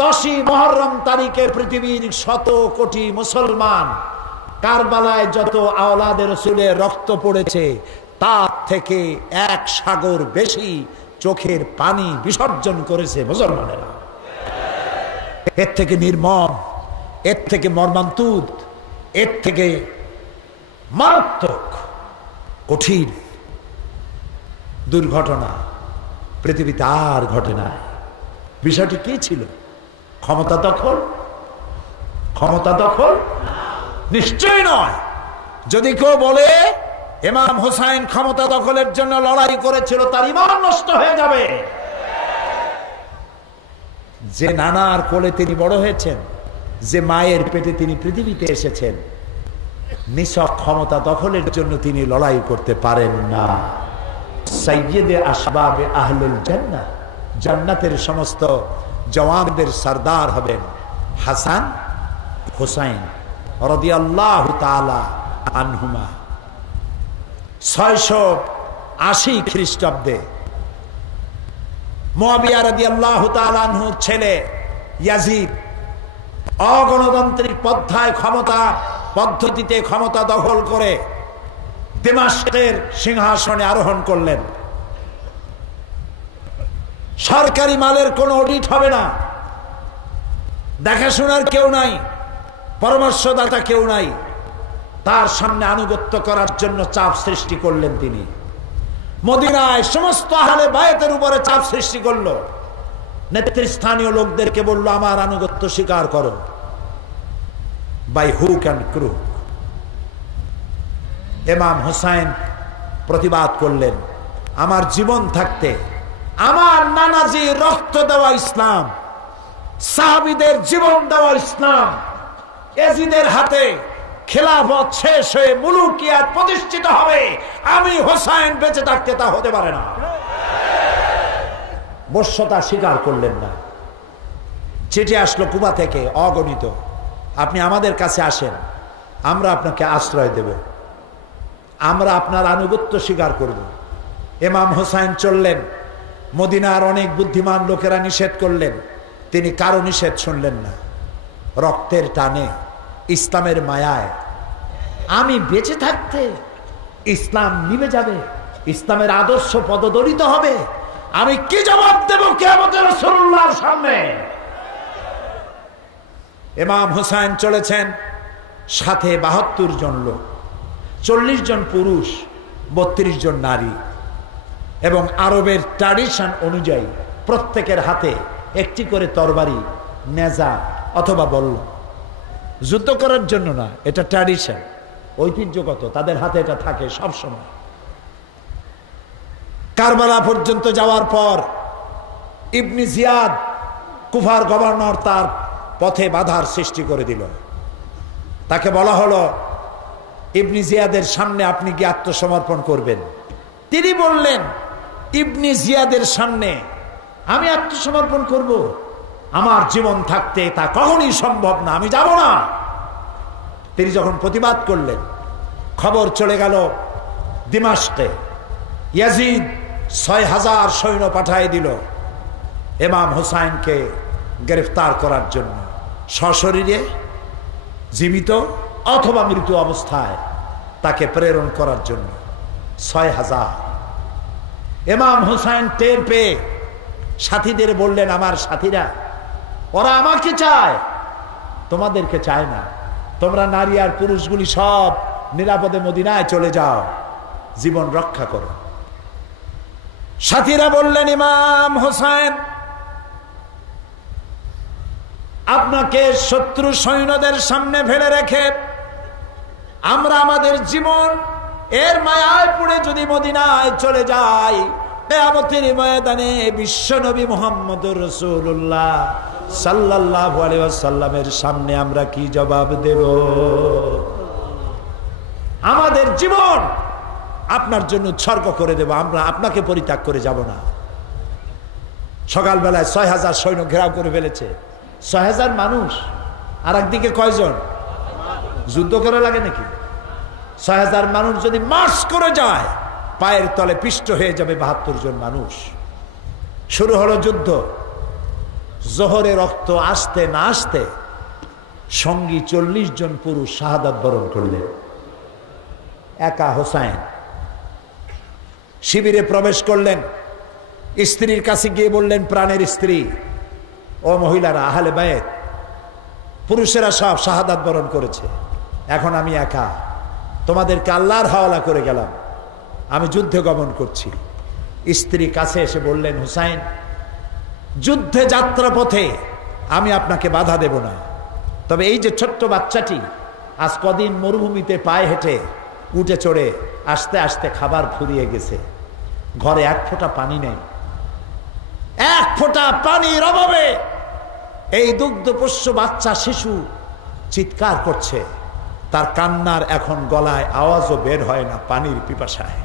10ই মুহররম তারিখে পৃথিবীর 100 কোটি মুসলমান কারবালায় যত আওলাদে রসুলের রক্ত পড়েছে তার থেকে 1 সাগর বেশি চোখের পানি বিসর্জন করেছে মুসলমানেরা। এর থেকে নির্মম, এর থেকে মর্মান্তুদ, এর থেকে মারাত্মক কঠিন দুর্ঘটনা পৃথিবীতে আর ঘটে না। বিষয়টি কি ছিল? ক্ষমতা দখল? ক্ষমতা দখল নিশ্চয় নয়। যদি কেউ বলে ইমাম হোসাইন ক্ষমতা দখলের জন্য লড়াই করেছিল, তার ঈমান নষ্ট হয়ে যাবে। যে নানার কোলে তিনি বড় হয়েছেন, যে মায়ের পেটে তিনি পৃথিবীতে এসেছেন, নিছক ক্ষমতা দখলের জন্য তিনি লড়াই করতে পারেন না। সাইয়্যিদে আসবাবে আহলুল জান্নাহ, জান্নাতের সমস্ত জওয়ানদের সরদার হবেন হাসান হুসাইন রাদিয়াল্লাহু তাআলা আনহুমা। 680 খ্রিস্টাব্দে মুআবিয়া রাদিয়াল্লাহু তাআলা আনহুর ছেলে ইয়াজিদ অগণতান্ত্রিক পদ্ধতিতে ক্ষমতা দখল করে দামেস্কের সিংহাসনে আরোহণ করলেন। সরকারি মালের কোনো অডিট হবে না, দেখাশোনার কেউ নাই, পরামর্শদাতা কেউ নাই। তার সামনে আনুগত্য করার জন্য চাপ সৃষ্টি করলেন তিনি। মদিনায় সমস্ত আহলে বায়তের উপরে চাপ সৃষ্টি করলো। নেতৃস্থানীয় লোকদেরকে বলল, আমার আনুগত্য স্বীকার করো, বাই হুক অ্যান্ড ক্রুক। ইমাম হুসাইন প্রতিবাদ করলেন, আমার জীবন থাকতে আমার নানাজি রক্ত দেওয়া ইসলাম, সাহাবীদের জীবন দেওয়া ইসলাম, ইয়াজিদের হাতে খেলাফত শেষ হয়ে মুলুকিয়াত প্রতিষ্ঠিত হবে, আমি হোসাইন বেঁচে থাকতে তা হতে পারে না। বশ্যতা স্বীকার করলেন না। চিঠি আসলো কুবা থেকে অগণিত, আপনি আমাদের কাছে আসেন, আমরা আপনাকে আশ্রয় দেব, আমরা আপনার আনুগত্য স্বীকার করব। ইমাম হোসাইন চললেন। মদিনার অনেক বুদ্ধিমান লোকেরা নিষেধ করলেন, তিনি কারো নিষেধ শুনলেন না। রক্তের টানে, ইসলামের মায়ায় আমি বেঁচে থাকতে ইসলাম নিভে যাবে, ইসলামের আদর্শ পদদলিত হবে, আমি কি জবাব দেব কিয়ামতে রাসূলুল্লাহর সামনে? ইমাম হুসাইন চলেছেন, সাথে 72 জন লোক, 40 জন পুরুষ, 32 জন নারী। এবং আরবের ট্র্যাডিশন অনুযায়ী প্রত্যেকের হাতে একটি করে তরবারি, নেজা অথবা বল্ল। যুদ্ধ করার জন্য না, এটা ট্র্যাডিশন, ঐতিহ্যগত, তাদের হাতে এটা থাকে সব সময়। কারবালা পর্যন্ত যাওয়ার পর ইবনে জিয়াদ কুফার গভর্নর তার পথে বাধার সৃষ্টি করে দিল। তাকে বলা হলো, ইবনে জিয়াদের সামনে আপনি কি আত্মসমর্পণ করবেন? তিনি বললেন, ইবনে জিয়াদের সামনে আমি আত্মসমর্পণ করব? আমার জীবন থাকতে তা কখনই সম্ভব না, আমি যাব না। তিনি যখন প্রতিবাদ করলেন, খবর চলে গেল দামেস্কে। ইয়াজিদ 6000 সৈন্য পাঠিয়ে দিল ইমাম হুসাইনকে গ্রেফতার করার জন্য, সশরীরে জীবিত অথবা মৃত অবস্থায় তাকে প্রেরণ করার জন্য। 6000 ইমাম হুসাইন টের পেয়ে সাথীদের বললেন, আমার সাথীরা, ওরা আমাকে চায়, তোমাদেরকে চায় না। তোমরা নারী আর পুরুষগুলি সব নিরাপদে মদিনায় চলে যাও, জীবন রক্ষা করো। সাথীরা বললেন, ইমাম হুসাইন, আপনাকে শত্রু সৈন্যদের সামনে ফেলে রেখে আমরা আমাদের জীবন এর মায়ায় পড়ে যদি মদিনায় চলে যাই, কিয়ামতের ময়দানে বিশ্বনবী মুহাম্মদুর রাসূলুল্লাহ সাল্লাল্লাহু আলাইহি ওয়াসাল্লামের সামনে আমরা কি জবাব দেব? আমাদের জীবন আপনার জন্য উৎসর্গ করে দেব, আমরা আপনাকে পরিত্যাগ করে যাব না। সকালবেলায় ৬০০০ সৈন্য ঘেরাও করে ফেলেছে, ৬০০০ মানুষ, আর একদিকে কয়জন? যুদ্ধ করে লাগে নাকি? ৬০০০ মানুষ যদি মার্চ করে যায়, পায়ের তলে পিষ্ট হয়ে যাবে ৭২ জন মানুষ। শুরু হলো যুদ্ধ। জোহরে রক্ত আসতে না আসতে সঙ্গী ৪০ জন পুরুষ শাহাদাত বরণ করলেন। একা হোসাইন শিবিরে প্রবেশ করলেন, স্ত্রীর কাছে গিয়ে বললেন, প্রাণের স্ত্রী, ও মহিলারা, আহলে বায়েত, পুরুষেরা সব শাহাদাত বরণ করেছে, এখন আমি একা, তোমাদেরকে আল্লাহর হাওয়ালা করে গেলাম, আমি যুদ্ধে গমন করছি। স্ত্রী কাছে এসে বললেন, হুসাইন, যুদ্ধে যাত্রা পথে আমি আপনাকে বাধা দেব না, তবে এই যে ছোট্ট বাচ্চাটি আজ কদিন মরুভূমিতে পায়ে হেঁটে উঠে চড়ে আস্তে আস্তে খাবার ফুরিয়ে গেছে, ঘরে এক ফোঁটা পানি নেই, এক ফোঁটা পানির অভাবে এই দুগ্ধপোষ্য বাচ্চা শিশু চিৎকার করছে, তার কান্নার এখন গলায় আওয়াজও বের হয় না পানির পিপাসায়।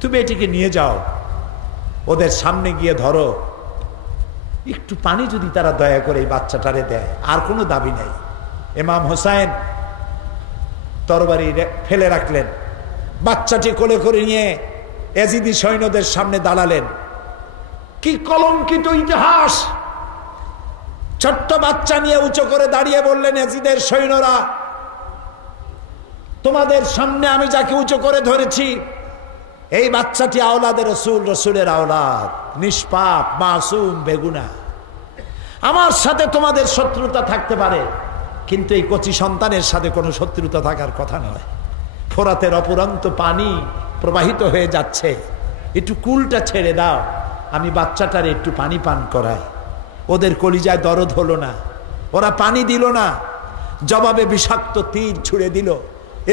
তুমি এটিকে নিয়ে যাও, ওদের সামনে গিয়ে ধরো, একটু পানি যদি তারা দয়া করে এই বাচ্চাটারে দেয়, আর কোনো দাবি নেই। ইমাম হুসাইন তরবারি ফেলে রাখলেন, বাচ্চাটি কোলে করে নিয়ে এজিদি সৈন্যদের সামনে দাঁড়ালেন। কি কলঙ্কিত ইতিহাস! ছোট্ট বাচ্চা নিয়ে উঁচু করে দাঁড়িয়ে বললেন, এজিদের সৈন্যরা, তোমাদের সামনে আমি যাকে উঁচু করে ধরেছি, এই বাচ্চাটি আওলাদের রসুল, রসুলের আওলাদ, নিষ্পাপ, মাসুম, বেগুনা। আমার সাথে তোমাদের শত্রুতা থাকতে পারে, কিন্তু এই কচি সন্তানের সাথে কোনো শত্রুতা থাকার কথা নয়। ফোরাতের অপুরন্ত পানি প্রবাহিত হয়ে যাচ্ছে, একটু কুলটা ছেড়ে দাও, আমি বাচ্চাটারে একটু পানি পান করাই। ওদের কলিজায় দরদ হলো না, ওরা পানি দিল না, জবাবে বিষাক্ত তীর ছুড়ে দিল।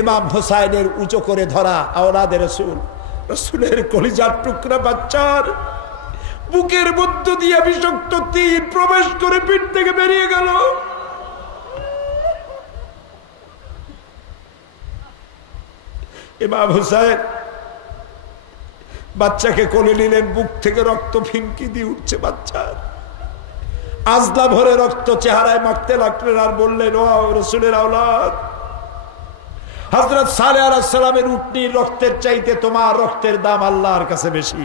ইমাম হোসাইনের উঁচু করে ধরা আওলাদের রসুল, রসুলের কলিজার টুকরা বাচ্চার বুকের মধ্য দিয়ে বিষাক্ত তীর প্রবেশ করে পিঠ থেকে বেরিয়ে গেল। ইমাম হোসাইন বাচ্চাকে কোলে নিলেন, বুক থেকে রক্ত ফিনকি দিয়ে উঠছে বাচ্চার, আজলা ভরে রক্ত চেহারায় মাখতে লাগলেন, আর বললেন, ও রসুলের আওলাদ, হযরত সালেহ আলাইহিস সালামের উটনির রক্তের চাইতে তোমার রক্তের দাম আল্লাহর কাছে বেশি।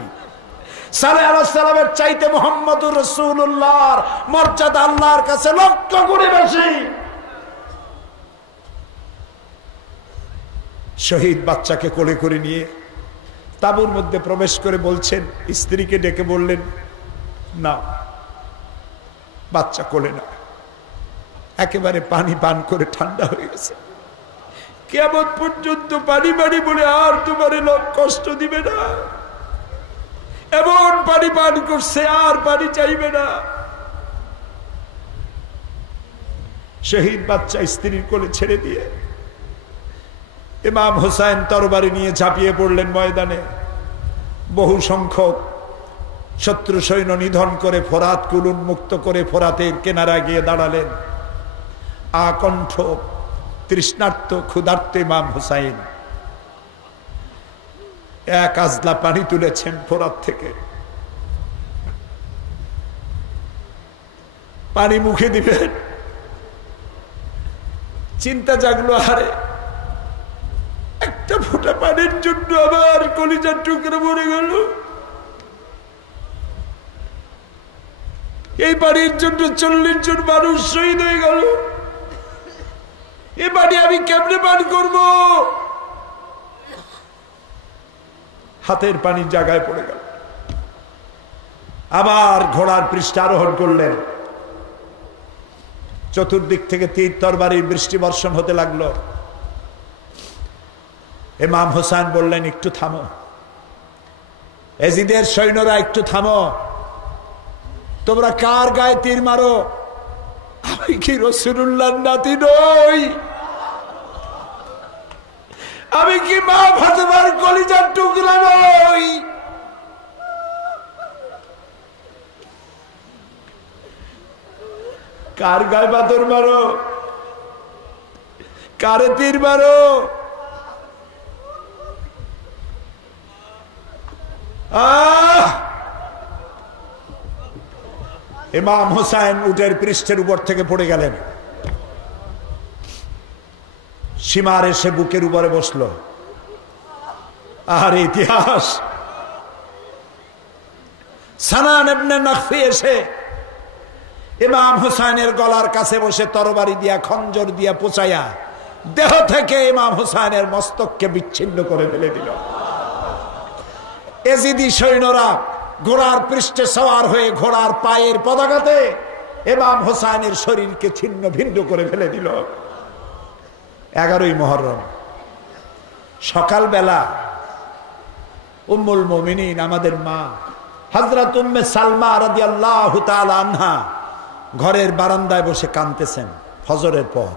সালেহ আলাইহিস সালামের চাইতে মুহাম্মদুর রাসূলুল্লাহর মর্যাদা আল্লাহর কাছে লক্ষ গুণে বেশি। শহীদ বাচ্চাকে কোলে করে নিয়ে তাঁবুর মধ্যে প্রবেশ করে বলছেন, স্ত্রীকে ডেকে বললেন, না, বাচ্চা কোলে না, একেবারে পানি পান করে ঠান্ডা হয়ে গেছে, কিয়ামত পর্যন্ত পানি পানি বলে আর তোমারে কষ্ট দিবে না, এমন পানি পান করছে আর পানি চাইবে না। শহীদ বাচ্চা স্ত্রীর কোলে ছেড়ে দিয়ে ইমাম হোসাইন তরবারি নিয়ে ঝাঁপিয়ে পড়লেন ময়দানে। বহু সংখ্যক শত্রু সৈন্য নিধন করে ফোরাত কুল উন্মুক্ত করে ফোরাতের কিনারা গিয়ে দাঁড়ালেন। আকণ্ঠ তৃষ্ণার্ত ক্ষুধার্ত ইমাম হুসাইন এক আজলা পানি তুলেছেন ফোরাত থেকে, পানি মুখে দিবেন, চিন্তা জাগলো, আরে একটা ফোঁটা পানির জন্য আবার কলিজার টুকরা মরে গেল, এই পানির জন্য 40 জন মানুষ শহীদ হয়ে গেল, এই পানি আমি কেমনে পান করব? হাতের পানি জায়গায় পড়ে গেল। আবার ঘোড়ার পৃষ্ঠে আরোহণ করলেন। চতুর্দিক থেকে তীর তরবারির বৃষ্টি বর্ষণ হতে লাগলো। ইমাম হোসেন বললেন, একটু থামো, এজিদের সৈন্যরা একটু থামো, তোমরা কার গায়ে তীর মারো? আমি কি রাসূলুল্লাহর নাতি নই? আমি কি মা ফাতেমার কলিজার টুকরা নই? কার গায়ে পাথর মারো? কারে তীর মারো? ইমাম হোসেন উটের পৃষ্ঠের উপর থেকে পড়ে গেলেন। সীমার এসে বুকের উপরে বসলো। আর ইতিহাস, সানান ইবনে নাখফি এসে ইমাম হোসেনের গলার কাছে বসে তরবারি দিয়া খঞ্জর দিয়া পোঁচাইয়া দেহ থেকে ইমাম হোসেনের মস্তককে বিচ্ছিন্ন করে ফেলে দিল। এজিদি সৈন্যরা ঘোড়ার পৃষ্ঠে সওয়ার হয়ে ঘোড়ার পায়ের পদাঘাতে ইমাম হোসেনের শরীরকে ছিন্ন ভিন্ন করে ফেলে দিল। 11ই মুহররম সকালবেলা উম্মুল মুমিনিন, আমাদের মা হযরত উম্মে সালমা রাদিয়াল্লাহু তাআলা আনহা ঘরের বারান্দায় বসে কাঁদতেছেন। ফজরের পর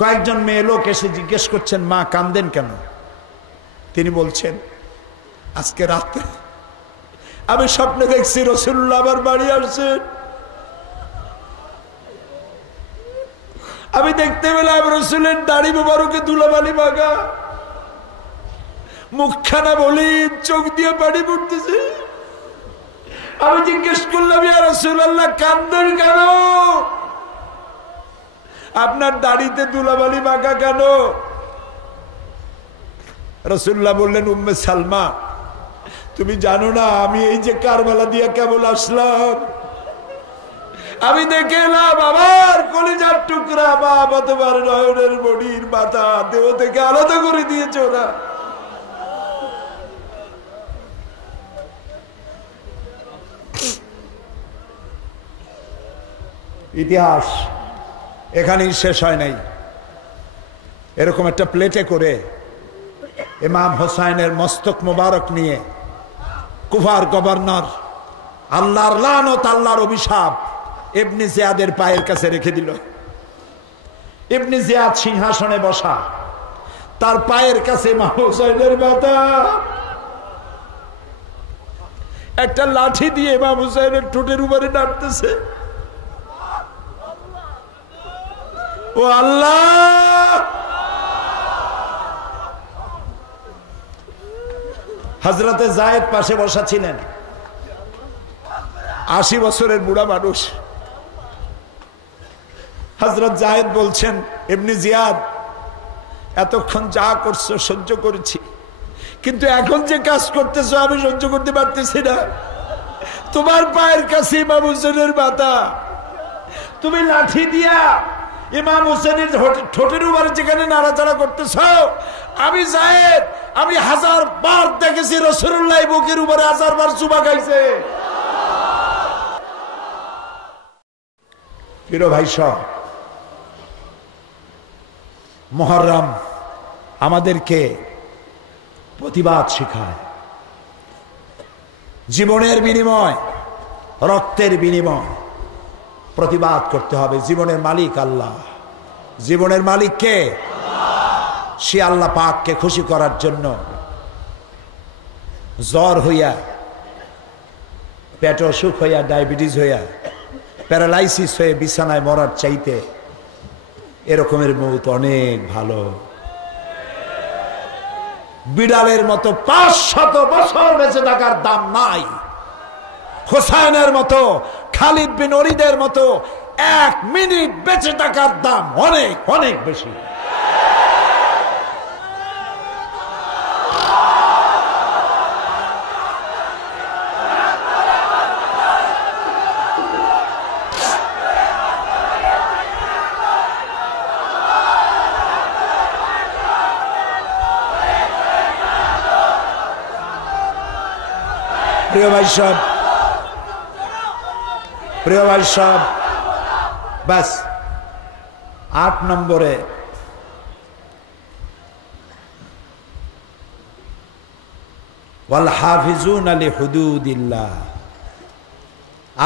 কয়েকজন মেয়ে লোক এসে জিজ্ঞেস করছেন, মা কাঁদেন কেন? তিনি বলছেন, আজকে রাতে আমি স্বপ্নে দেখছি রাসূলুল্লাহ আমার বাড়ি আসছেন। আমি দেখতে পেলাম রাসূলের দাড়ি মোবারকে ধুলাবালি মাখা, মুখখানা বলি, চোখ দিয়ে পানি পড়তেছে। আমি জিজ্ঞেস করলাম, ইয়া রাসূলুল্লাহ কাঁদেন কেন? আপনার দাড়িতে ধুলাবালি মাখা কেন? রাসূলুল্লাহ বললেন, উম্মে সালমা তুমি জানো না আমি এই যে কারবালা দিয়া কেবল আসলাম, আমি দেখে এলাম আমার কলিজার টুকরা বাবা তোমার নয়নের মনির মাথা দেহ থেকে আলাদা করে দিয়েছে ওরা। ইতিহাস এখানেই শেষ হয় নাই। এরকম একটা প্লেটে করে ইমাম হোসেনের মস্তক মোবারক নিয়ে কুফার গভর্নর আল্লাহর লানত, আল্লাহর অভিশাপ ইবনে জিয়াদের পায়ের কাছে রেখে দিল। ইবনে জিয়াদ সিংহাসনে বসা, তার পায়ের কাছে ইমাম হোসেনের মাথা। একটা লাঠি দিয়ে ইমাম হোসেনের ঠোঁটের উপরে নাড়তেছে। ও আল্লাহ! হযরতে যায়েদ পাশে বসা ছিলেন, 80 বছরের বুড়া মানুষ। হযরত যায়েদ বলছেন, ইবনে জিয়াদ এতক্ষণ যা করছো সহ্য করেছি, কিন্তু এখন যে কাজ করতেছো আমি সহ্য করতে পারতেছি না। তোমার পায়ের কাছে ইমাম হোসেনের মাথা, তুমি লাঠি দিয়া ইমাম হোসেনের ঠোঁটের উপরে যেখানে নাড়াচাড়া করতেছ, আমি যায়েদ আমি 1000 বার দেখেছি রাসূলুল্লাহ বুকের উপরে 1000 বার চুমা খাইছে। প্রিয় ভাই সব, মুহররম আমাদেরকে প্রতিবাদ শেখায়। জীবনের বিনিময়, রক্তের বিনিময় প্রতিবাদ করতে হবে। জীবনের মালিক আল্লাহ। জীবনের মালিক কে? সে আল্লাহ পাককে খুশি করার জন্য জ্বর হইয়া, পেট অসুখ হইয়া, ডায়াবেটিস হইয়া, প্যারালাইসিস হয়ে বিছানায় মরার চাইতে এরকমের মৌত অনেক ভালো। বিড়ালের মতো 500 বছর বেঁচে থাকার দাম নাই। হোসাইনের মতো, খালিদ বিন ওলীদের মতো 1 মিনিট বেঁচে থাকার দাম অনেক অনেক বেশি। প্রিয় ভাই সব বাস 8 নম্বরে ওয়াল হাফিজুনা লিহুদুদিল্লাহ,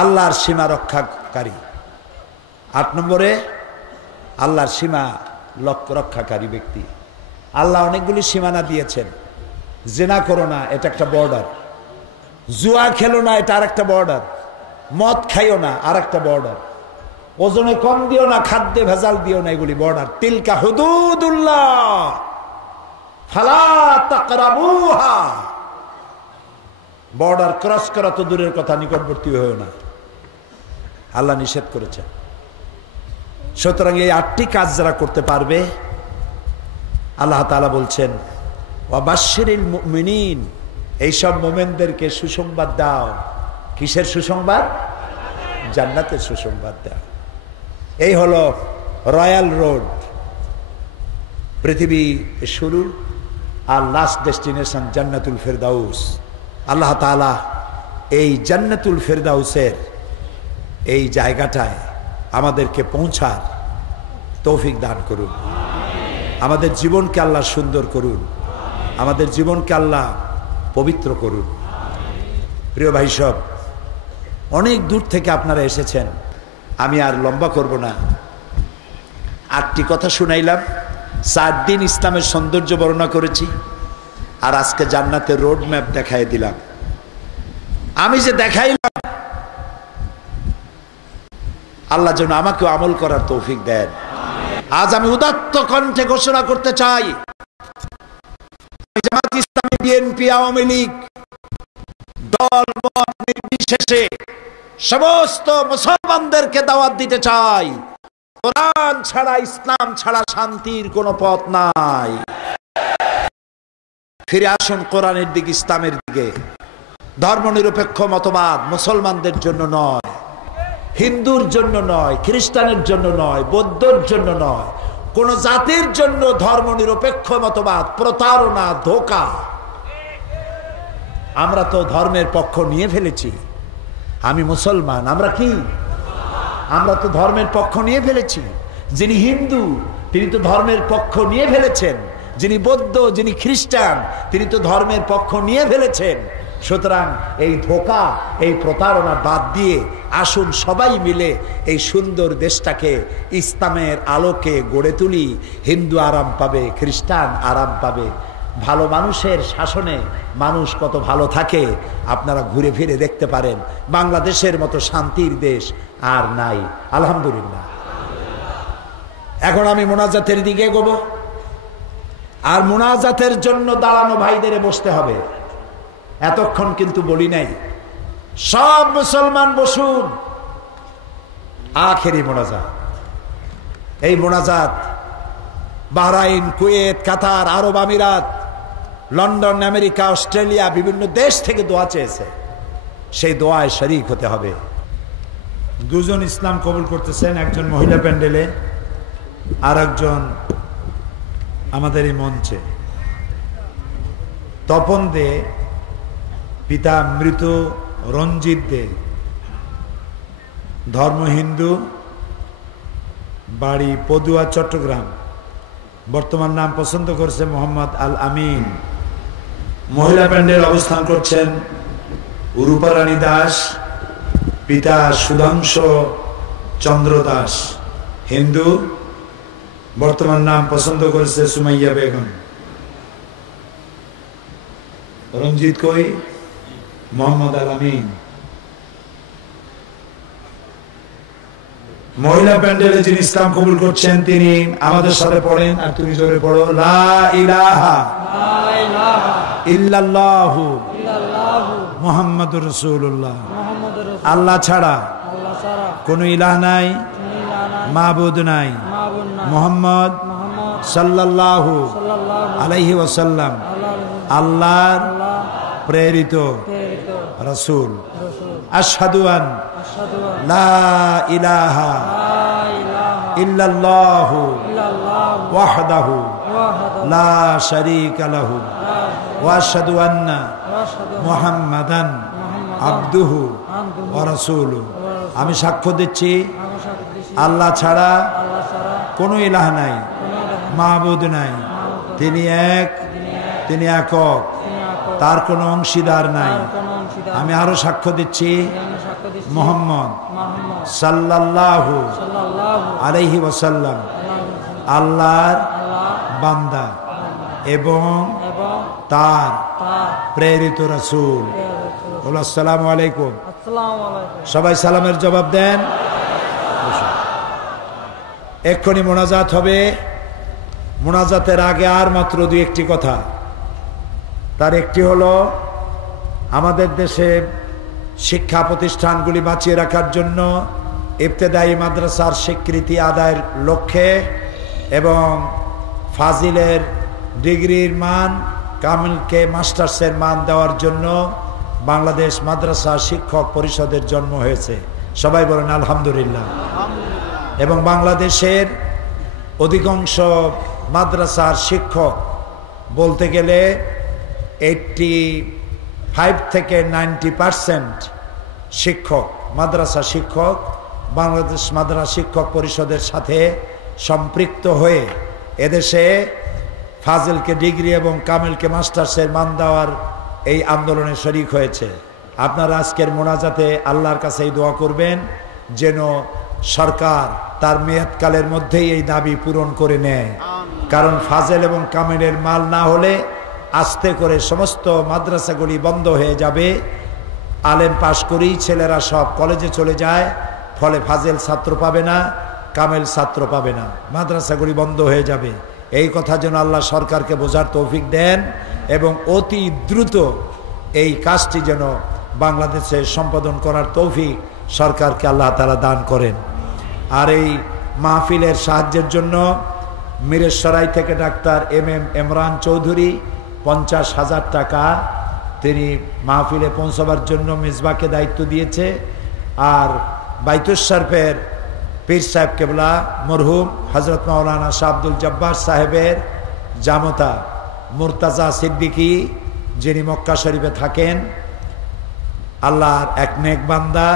আল্লাহর সীমা রক্ষাকারী। 8 নম্বরে আল্লাহর সীমা রক্ষাকারী ব্যক্তি। আল্লাহ অনেকগুলি সীমানা দিয়েছেন। জিনা করো না, এটা একটা বর্ডার। জুয়া খেলো না, এটা আরেকটা বর্ডার। মদ খাইও না, আরেকটা বর্ডার। ওজনে কম দিও না, খাদ্যে ভেজাল দিও না, এগুলি বর্ডার। তিলকা হুদুদুল্লাহ ফালা তাকরাবুহা, বর্ডার ক্রস করা তো দূরের কথা, নিকটবর্তী হয়েও না, আল্লাহ নিষেধ করেছেন। সুতরাং এই 8টি কাজ যারা করতে পারবে, আল্লাহ তাআলা বলছেন ওয়াবাশশিরিল মুমিনিন, এইসব মুমিনদেরকে সুসংবাদ দাও। কিসের সুসংবাদ? জান্নাতের সুসংবাদ দাও। এই হলো রয়্যাল রোড, পৃথিবী শুরু আর লাস্ট ডেস্টিনেশন জান্নাতুল ফেরদাউস। আল্লাহ তাআলা এই জান্নাতুল ফেরদাউসের এই জায়গাটায় আমাদেরকে পৌঁছার তৌফিক দান করুন। আমাদের জীবনকে আল্লাহ সুন্দর করুন, আমাদের জীবনকে আল্লাহ পবিত্র করুন। প্রিয় ভাই সব, অনেক দূর থেকে আপনারা এসেছেন, আমি আর লম্বা করব না। 8টি কথা শুনাইলাম, 4 দিন ইসলামের সৌন্দর্য বর্ণনা করেছি, আর আজকে জান্নাতের রোড ম্যাপ দেখাই দিলাম। আমি যে দেখাইলাম, আল্লাহ যেন আমাকে আমল করার তৌফিক দেন। আজ আমি উদাত্ত কণ্ঠে ঘোষণা করতে চাই, জামাত ইসলামী, বিএনপি, আওয়ামী লীগ, দল মত নির্বিশেষে সমস্ত মুসলমানদেরকে দাওয়াত দিতে চাই, কোরআন ছাড়া, ইসলাম ছাড়া শান্তির কোনো পথ নাই। ফিরে আসুন কোরআনের দিকে, ইসলামের দিকে। ধর্মনিরপেক্ষ মতবাদ মুসলমানদের জন্য নয়, হিন্দুর জন্য নয়, খ্রিস্টানের জন্য নয়, বৌদ্ধর জন্য নয়, কোন জাতির জন্য ধর্মনিরপেক্ষ মতবাদ প্রতারণা, ধোঁকা। আমরা তো ধর্মের পক্ষ নিয়ে ফেলেছি। আমি মুসলমান, আমরা কি? আমরা তো ধর্মের পক্ষ নিয়ে ফেলেছি। যিনি হিন্দু তিনি তো ধর্মের পক্ষ নিয়ে ফেলেছেন, যিনি বৌদ্ধ, যিনি খ্রিস্টান তিনি তো ধর্মের পক্ষ নিয়ে ফেলেছেন। সুতরাং এই ধোঁকা, এই প্রতারণা বাদ দিয়ে আসুন সবাই মিলে এই সুন্দর দেশটাকে ইসলামের আলোকে গড়ে তুলি। হিন্দু আরাম পাবে, খ্রিস্টান আরাম পাবে। ভালো মানুষের শাসনে মানুষ কত ভালো থাকে আপনারা ঘুরে ফিরে দেখতে পারেন। বাংলাদেশের মতো শান্তির দেশ আর নাই, আলহামদুলিল্লাহ। এখন আমি মোনাজাতের দিকে এগোবো, আর মোনাজাতের জন্য দাঁড়ানো ভাইদের বসতে হবে। এতক্ষণ কিন্তু বলি নাই, সব মুসলমান বসুন। আখেরি মোনাজাত। এই মোনাজাত বাহরাইন, কুয়েত, কাতার, আরব আমিরাত, লন্ডন, আমেরিকা, অস্ট্রেলিয়া, বিভিন্ন দেশ থেকে দোয়া চেয়েছে। সেই দোয়ায় শরীক হতে হবে। 2 জন ইসলাম কবুল করতেছেন, একজন মহিলা প্যান্ডেলে, আর একজন আমাদের এই মঞ্চে। তপন দে, পিতা মৃত রঞ্জিত দে, ধর্ম হিন্দু, বাড়ি পদুয়া, চট্টগ্রাম। বর্তমান নাম পছন্দ করছে মোহাম্মদ আল আমিন। মহিলা প্যান্ডেল অবস্থান করছেন রূপারানী দাস, পিতা সুধাংশু চন্দ্র দাস, হিন্দু। বর্তমান নাম পছন্দ করেছে সুমাইয়া বেগম। রঞ্জিত কই? মোহাম্মদ আল আমিন। মহিলা প্যান্ডেলে যিনি ইসলাম কবুল করছেন তিনি আমাদের সাথে পড়েন, আর তুমি জোরে পড়ো, লা ইলাহা ইল্লাল্লাহু মুহাম্মাদুর রাসূলুল্লাহ। আল্লাহ ছাড়া কোনো ইলাহ নাই, মাবুদ নাই, মুহাম্মদ সাল্লাল্লাহু আলাইহি ওয়াসাল্লাম আল্লাহর প্রেরিত রাসূল। আশহাদু আন লা ইলাহা ইল্লাল্লাহু ওয়াহদাহু লা শারীকা লাহু ওয়া আশহাদু আন্না মুহাম্মাদান আবদুহু ওয়া রাসূলুহু। আমি সাক্ষ্য দিচ্ছি আল্লাহ ছাড়া কোনো ইলাহ নাই, মাবুদ নাই, তিনি এক, তিনি একক, তার কোনো অংশীদার নাই। আমি আরো সাক্ষ্য দিচ্ছি মুহাম্মদ সাল্লাল্লাহু আলাইহি ওয়াসাল্লাম আল্লাহর বান্দা এবং তার প্রেরিত রাসূল। আসসালামু আলাইকুম। সবাই সালামের জবাব দেন। এক্ষুনি মোনাজাত হবে। মোনাজাতের আগে আর মাত্র দুই একটি কথা। তার একটি হলো আমাদের দেশে শিক্ষা প্রতিষ্ঠানগুলি বাঁচিয়ে রাখার জন্য ইবতেদায়ী মাদ্রাসার স্বীকৃতি আদায়ের লক্ষ্যে এবং ফাজিলের ডিগ্রির মান, কামিলকে মাস্টার্সের মান দেওয়ার জন্য বাংলাদেশ মাদ্রাসা শিক্ষক পরিষদের জন্ম হয়েছে। সবাই বলেন আলহামদুলিল্লাহ। এবং বাংলাদেশের অধিকাংশ মাদ্রাসার শিক্ষক বলতে গেলে 85 থেকে 90% শিক্ষক, মাদ্রাসা শিক্ষক বাংলাদেশ মাদ্রাসা শিক্ষক পরিষদের সাথে সম্পৃক্ত হয়ে এদেশে ফাজিলকে ডিগ্রি এবং কামিলকে মাস্টার্সের মান দেওয়ার এই আন্দোলনে শরিক হয়েছে। আপনারা আজকের মোনাজাতে আল্লাহর কাছে এই দোয়া করবেন যেন সরকার তার মেয়াদকালের মধ্যেই এই দাবি পূরণ করে নেয়। কারণ ফাজিল এবং কামিলের মাল না হলে আস্তে করে সমস্ত মাদ্রাসাগুলি বন্ধ হয়ে যাবে। আলেম পাশ করেই ছেলেরা সব কলেজে চলে যায়, ফলে ফাজিল ছাত্র পাবে না, কামেল ছাত্র পাবে না, মাদ্রাসাগুলি বন্ধ হয়ে যাবে। এই কথা যেন আল্লাহ সরকারকে বোঝার তৌফিক দেন এবং অতি দ্রুত এই কাজটি যেন বাংলাদেশে সম্পাদন করার তৌফিক সরকারকে আল্লাহ তাআলা দান করেন। আর এই মাহফিলের সাহায্যের জন্য মিরেশরাই থেকে ডাক্তার MM ইমরান চৌধুরী 50,000 টাকা তিনি মাহফিলে পৌঁছাবার জন্য মিসবাকে দায়িত্ব দিয়েছে। আর বাইতুস শরফের পীর সাহেব কেবলা মরহুম হজরত মাওলানা শাহ আব্দুল জব্বার সাহেবের জামতা মুর্তাজা সিদ্দিকী, যিনি মক্কা শরীফে থাকেন, আল্লাহর এক নেক বান্দা,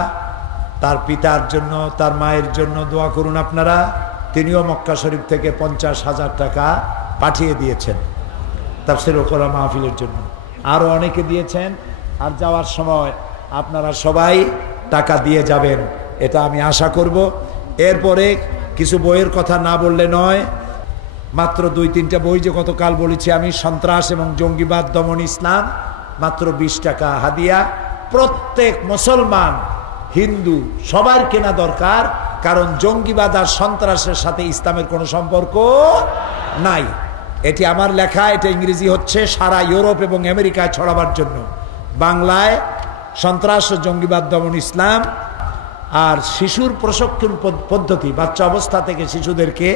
তার পিতার জন্য তার মায়ের জন্য দোয়া করুন আপনারা। তিনিও মক্কা শরীফ থেকে 50,000 টাকা পাঠিয়ে দিয়েছেন তাফসীরুল কোরআন মাহফিলের জন্য। আরও অনেকে দিয়েছেন। আর যাওয়ার সময় আপনারা সবাই টাকা দিয়ে যাবেন, এটা আমি আশা করব। এরপরে কিছু বইয়ের কথা না বললে নয়। মাত্র 2-3টা বই যে গতকাল বলেছি আমি, সন্ত্রাস এবং জঙ্গিবাদ দমন ইসলাম, মাত্র 20 টাকা হাদিয়া। প্রত্যেক মুসলমান হিন্দু সবার কেনা দরকার, কারণ জঙ্গিবাদ আর সন্ত্রাসের সাথে ইসলামের কোনো সম্পর্ক নাই। এটি আমার লেখা, এটা ইংরেজি হচ্ছে সারা ইউরোপ এবং আমেরিকায় ছড়াবার জন্য। বাংলায় সন্ত্রাস ও জঙ্গিবাদ দমন ইসলাম আর শিশুর প্রশিক্ষণ পদ্ধতি, বাচ্চা অবস্থা থেকে শিশুদেরকে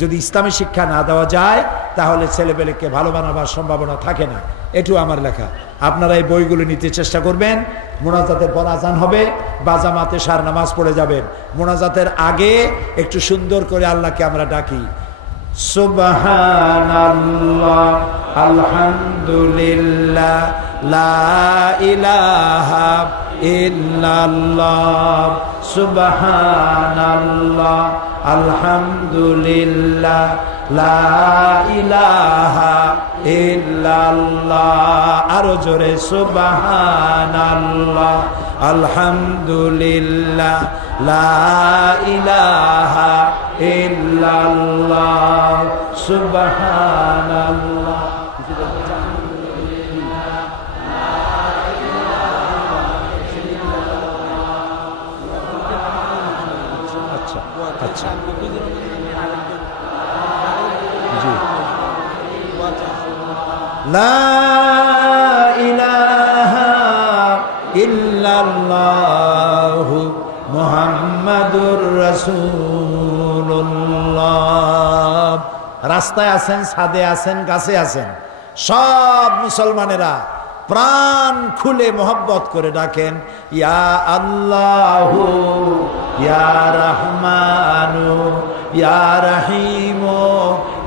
যদি ইসলামী শিক্ষা না দেওয়া যায় তাহলে ছেলেপেলেকে ভালো বানাবার সম্ভাবনা থাকে না। এটিও আমার লেখা। আপনারা এই বইগুলো নিতে চেষ্টা করবেন। মোনাজাতের পর আজান হবে, বাজামাতে সার নামাজ পড়ে যাবেন। মোনাজাতের আগে একটু সুন্দর করে আল্লাহকে আমরা ডাকি, সুবহানাল্লাহ আলহামদুলিল্লাহ লা ইলাহা ইল্লাল্লাহ সুবহানাল্লাহ আলহামদুলিল্লাহ লা ইলাহা ইল্লাল্লাহ। আরো জোরে সুবহানাল্লাহ আলহামদুলিল্লাহ লা ইলাহা ইল্লাল্লাহ সুবহানাল্লাহ। আচ্ছা জি, লা ইলাহা ইল্লাল্লাহু মুহাম্মাদুর রাসূলুল্লাহ। রাস্তায় আছেন, ছাদে আছেন, গাছে আছেন, সব মুসলমানেরা প্রাণ খুলে মোহব্বত করে ডাকেন, ইয়া আল্লাহু ইয়া রহমানু ইয়া রহিমু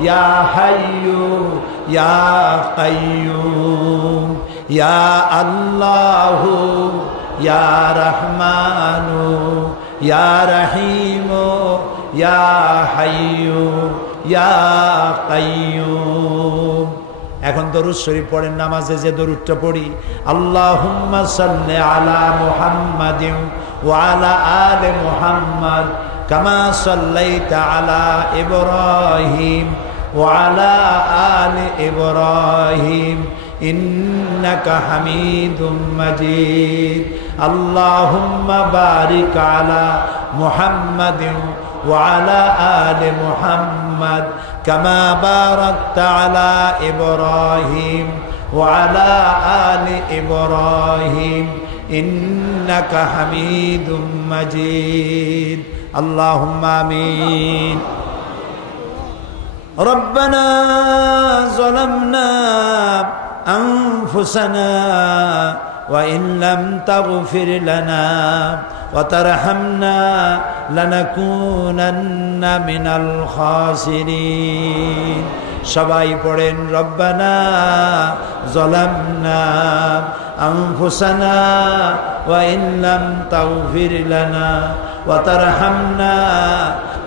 ইয়া হাইয়ু ইয়া কাইয়ুম ইয়া আল্লাহু ইয়া রহমানু ইয়া রহিমু ইয়া হাইয়্যু ইয়া কাইয়্যুম। এখন দরুদ শরীফ পড়েন, নামাজে যে দরুদটা পড়ি, আল্লাহুম্মা সাল্লি আলা মুহাম্মাদিন ওয়া আলা আলি মুহাম্মাদ কামা সাল্লাইতা আলা ইব্রাহিম ওয়া আলা আলি ইব্রাহিম ইন্নাকা হামিদুম মাজিদ। আল্লাহুম্মা বারিক আলা মুহাম্মাদিন ওয়া আলা আলি মুহাম্মাদ কামা বারাকতা আলা ইব্রাহিম ওয়া আলা আলি ইব্রাহিম ইন্নাকা হামিদুম মাজিদ। আল্লাহুম্মা আমিন। রব্বানা যালামনা আনফুসানা ওয়া ইন লাম তাগফির লানা ওয়া তারহামনা লানাকুনান্না মিনাল খাসিরিন। সবাই পড়েন, রব্বানা যালামনা আনফুসানা ওয়া ইন লাম তাগফির লানা ওয়া তারহামনা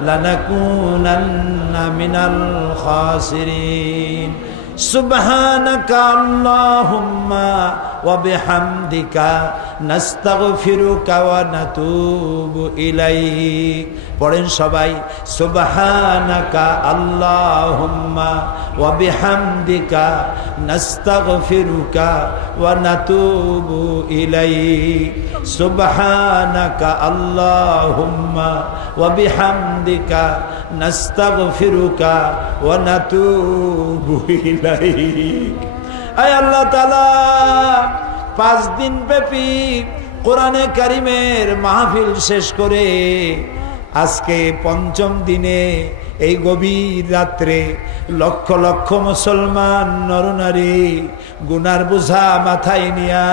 লানাকুনান্না মিনাল খাসিরিন। সুবহানাকা আল্লাহুম্মা ওয়া বিহামদিকা নাস্তাগফিরুকা ওয়া নাতুবু ইলাইক। পড়েন সবাই, সুবহানাকা আল্লাহুম্মা ওয়া বিহামদিকা নাস্তাগফিরুকা ওয়া নাতুবু ইলাইক। সুবহানাকা আল্লাহুম্মা ওয়া বিহামদিকা নাস্তাগফিরুকা ওয়া নাতুবু ইলাইক। আয় আল্লাহ তাআলা, 5 দিন ব্যাপী কোরআনে কারিমের মাহফিল শেষ করে আজকে 5ম দিনে এই গভীর রাত্রে লক্ষ লক্ষ মুসলমান নরনারী গুনার বোঝা মাথায় নিয়া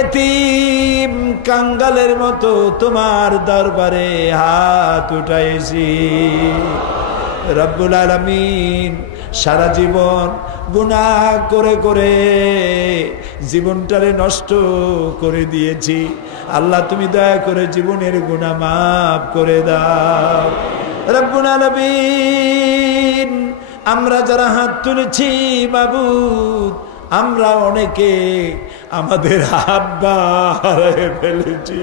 এতিম কাঙ্গালের মতো তোমার দরবারে হাত উঠাইছি। রব্বুল আলামিন, সারা জীবন গুনাহ করে করে জীবনটারে নষ্ট করে দিয়েছি। আল্লাহ, তুমি দয়া করে জীবনের গুনাহ মাফ করে দাও। রব্বুল আলামিন, আমরা যারা হাত তুলেছি মাবুদ, আমরা অনেকে আমাদের আব্বা হারিয়ে ফেলেছি।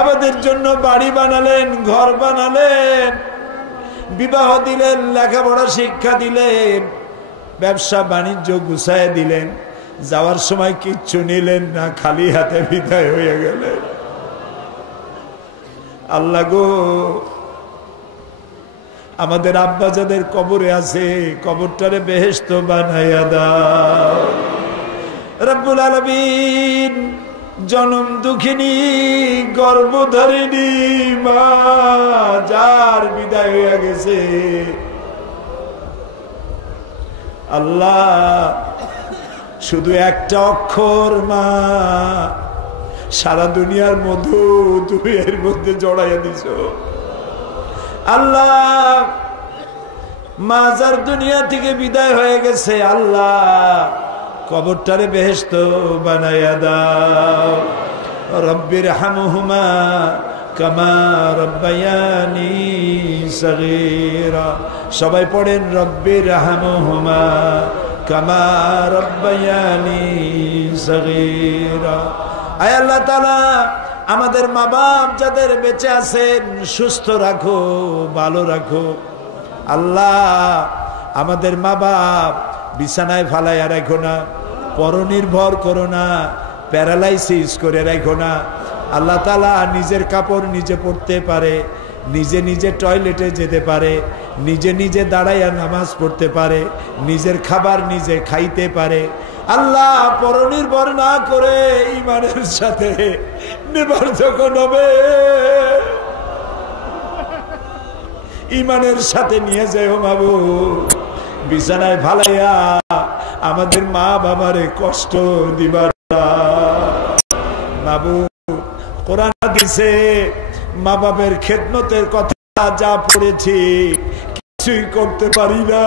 আমাদের জন্য বাড়ি বানালেন, ঘর বানালেন, বিবাহ দিলেন, লেখাপড়া শিক্ষা দিলেন, ব্যবসা বাণিজ্য গুছায় দিলেন, যাওয়ার সময় কিচ্ছু নিলেন না, খালি হাতে বিদায় হয়ে গেলেন। আল্লাহ গো, আমাদের আব্বা যাদের কবরে আছে, কবরটারে বেহেশত বানাইয়া দাও। রব্বুল আলামিন, জনম দুঃখিনী গর্ভধারিণী মা যার বিদায় হয়ে গেছে, আল্লাহ শুধু একটা অক্ষর মা, সারা দুনিয়ার মধু তুমি এর মধ্যে জড়াইয়া দিছ। আল্লাহ, মা যার দুনিয়া থেকে বিদায় হয়ে গেছে, আল্লাহ কবরটারে বেহেশত বানাইয়া দাও। রব্বির হামহুমা কামা রব্বায়ানি সগীরা। সবাই পড়েন, রব্বির হামহুমা কামা রব্বায়ানি সগীরা। আয় আল্লাহ তাআলা, আমাদের মা বাপ যাদের বেঁচে আছেন সুস্থ রাখো, ভালো রাখো। আল্লাহ, আমাদের মা বাপ বিছানায় ফালাইয়া রাখো না, পরনির্ভর করো না, প্যারালাইসিস করে রাখো না। আল্লাহ তাআলা নিজের কাপড় নিজে পরতে পারে, নিজে নিজে টয়লেটে যেতে পারে, নিজে নিজে দাঁড়াইয়া নামাজ পড়তে পারে, নিজের খাবার নিজে খাইতে পারে। আল্লাহ, পরনির্ভর না করে ঈমানের সাথে নেবার যখন হবে, ঈমানের সাথে নিয়ে যাও মাবুদ। বিছানায় ফালাইয়া আমাদের মা বাবারে কষ্ট দিবার মাবুদ। কোরআন হাদিসে মা বাবার খেদমতের কথা যা পড়েছি, কিছুই করতে পারি না।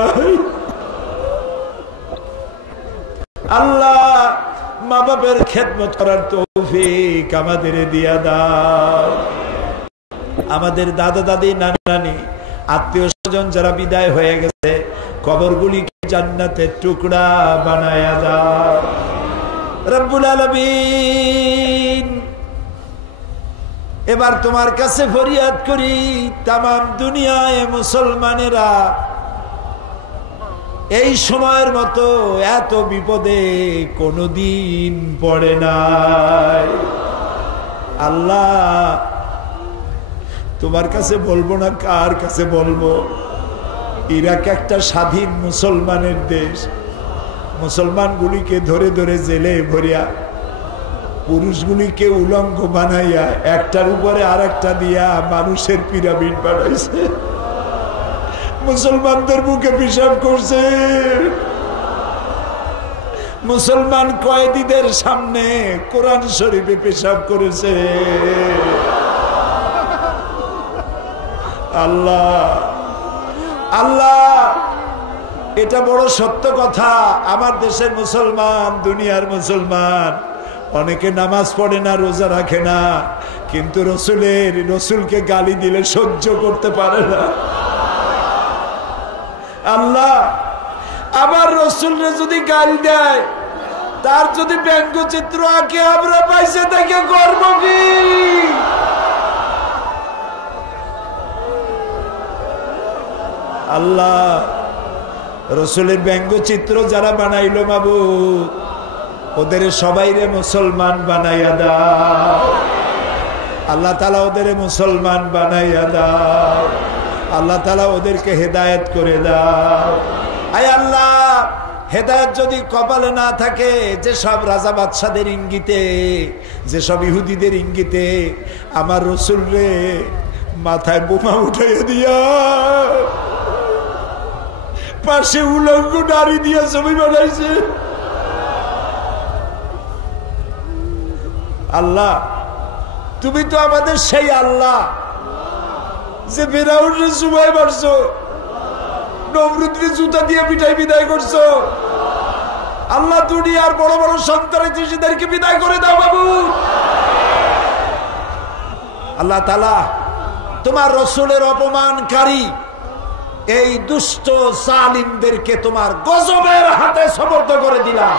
আল্লাহ, মা বাপের খেদমত করার তৌফিক আমাদের দিয়া দাও। আমাদের দাদা দাদি নানা নানি আত্মীয় স্বজন যারা বিদায় হয়ে গেছে কবরগুলিকে জান্নাতের টুকরা বানায়া দাও রব্বুল আলামিন। এবার তোমার কাছে ফরিয়াদ করি, তামাম দুনিয়ায় মুসলমানেরা এই সময়ের মতো এত বিপদে কোনদিন পড়ে নাই। আল্লাহ তোমার কাছে বলবো না কার কাছে বলবো? ইরাক একটা স্বাধীন মুসলমানের দেশ, মুসলমানগুলিকে ধরে ধরে জেলে ভরিয়া পুরুষগুলিকে উলঙ্গ বানাইয়া একটার উপরে আর একটা দিয়া মানুষের পিরামিড বানাইছে, মুসলমানদের বুকে পিশাব করছে, মুসলমান কয়েদিদের সামনে কোরআন শরীফে পেশাব করেছে। আল্লাহ আল্লাহ এটা বড় সত্য কথা। আমার দেশের মুসলমান, দুনিয়ার মুসলমান অনেকে নামাজ পড়ে না, রোজা রাখে না, কিন্তু রসুলকে গালি দিলে সহ্য করতে পারে না। আল্লাহ আবার রসুলরে যদি গালি দেয়, তার যদি ব্যঙ্গচিত্র আঁকে আমরা পাইছে তাকে করব কি? আল্লাহ রসুলের ব্যঙ্গচিত্র যারা বানাইলো মাবুদ, ওদের সবাইরে মুসলমান বানাইয়া দাও। আল্লাহ তাআলা ওদের মুসলমান বানাইয়া দাও। আল্লাহ তাআলা ওদেরকে হেদায়েত করে দাও। আয় আল্লাহ, হেদায়েত যদি কপালে না থাকে, যেসব রাজা বাদশাদের ইঙ্গিতে, যেসব ইহুদিদের ইঙ্গিতে আমার রসুল রে মাথায় বোমা উঠাইয়া দিয়া পাশে উলঙ্গ নারী দিয়া ছবি বানাইছে, আল্লাহ তুমি তো আমাদের সেই আল্লাহ যে ফিরআউনকে জুবাই মারছো, নমরুদকে জুতা দিয়ে পিটাই বিদায় করছো। আল্লাহ দুনিয়ার বড় বড় সন্ত্রাসীদেরকে বিদায় করে দাও বাবু। আল্লাহ তাআলা তোমার রসুলের অপমানকারী এই দুষ্ট জালিমদেরকে তোমার গজবের হাতে সমর্থ করে দিলাম।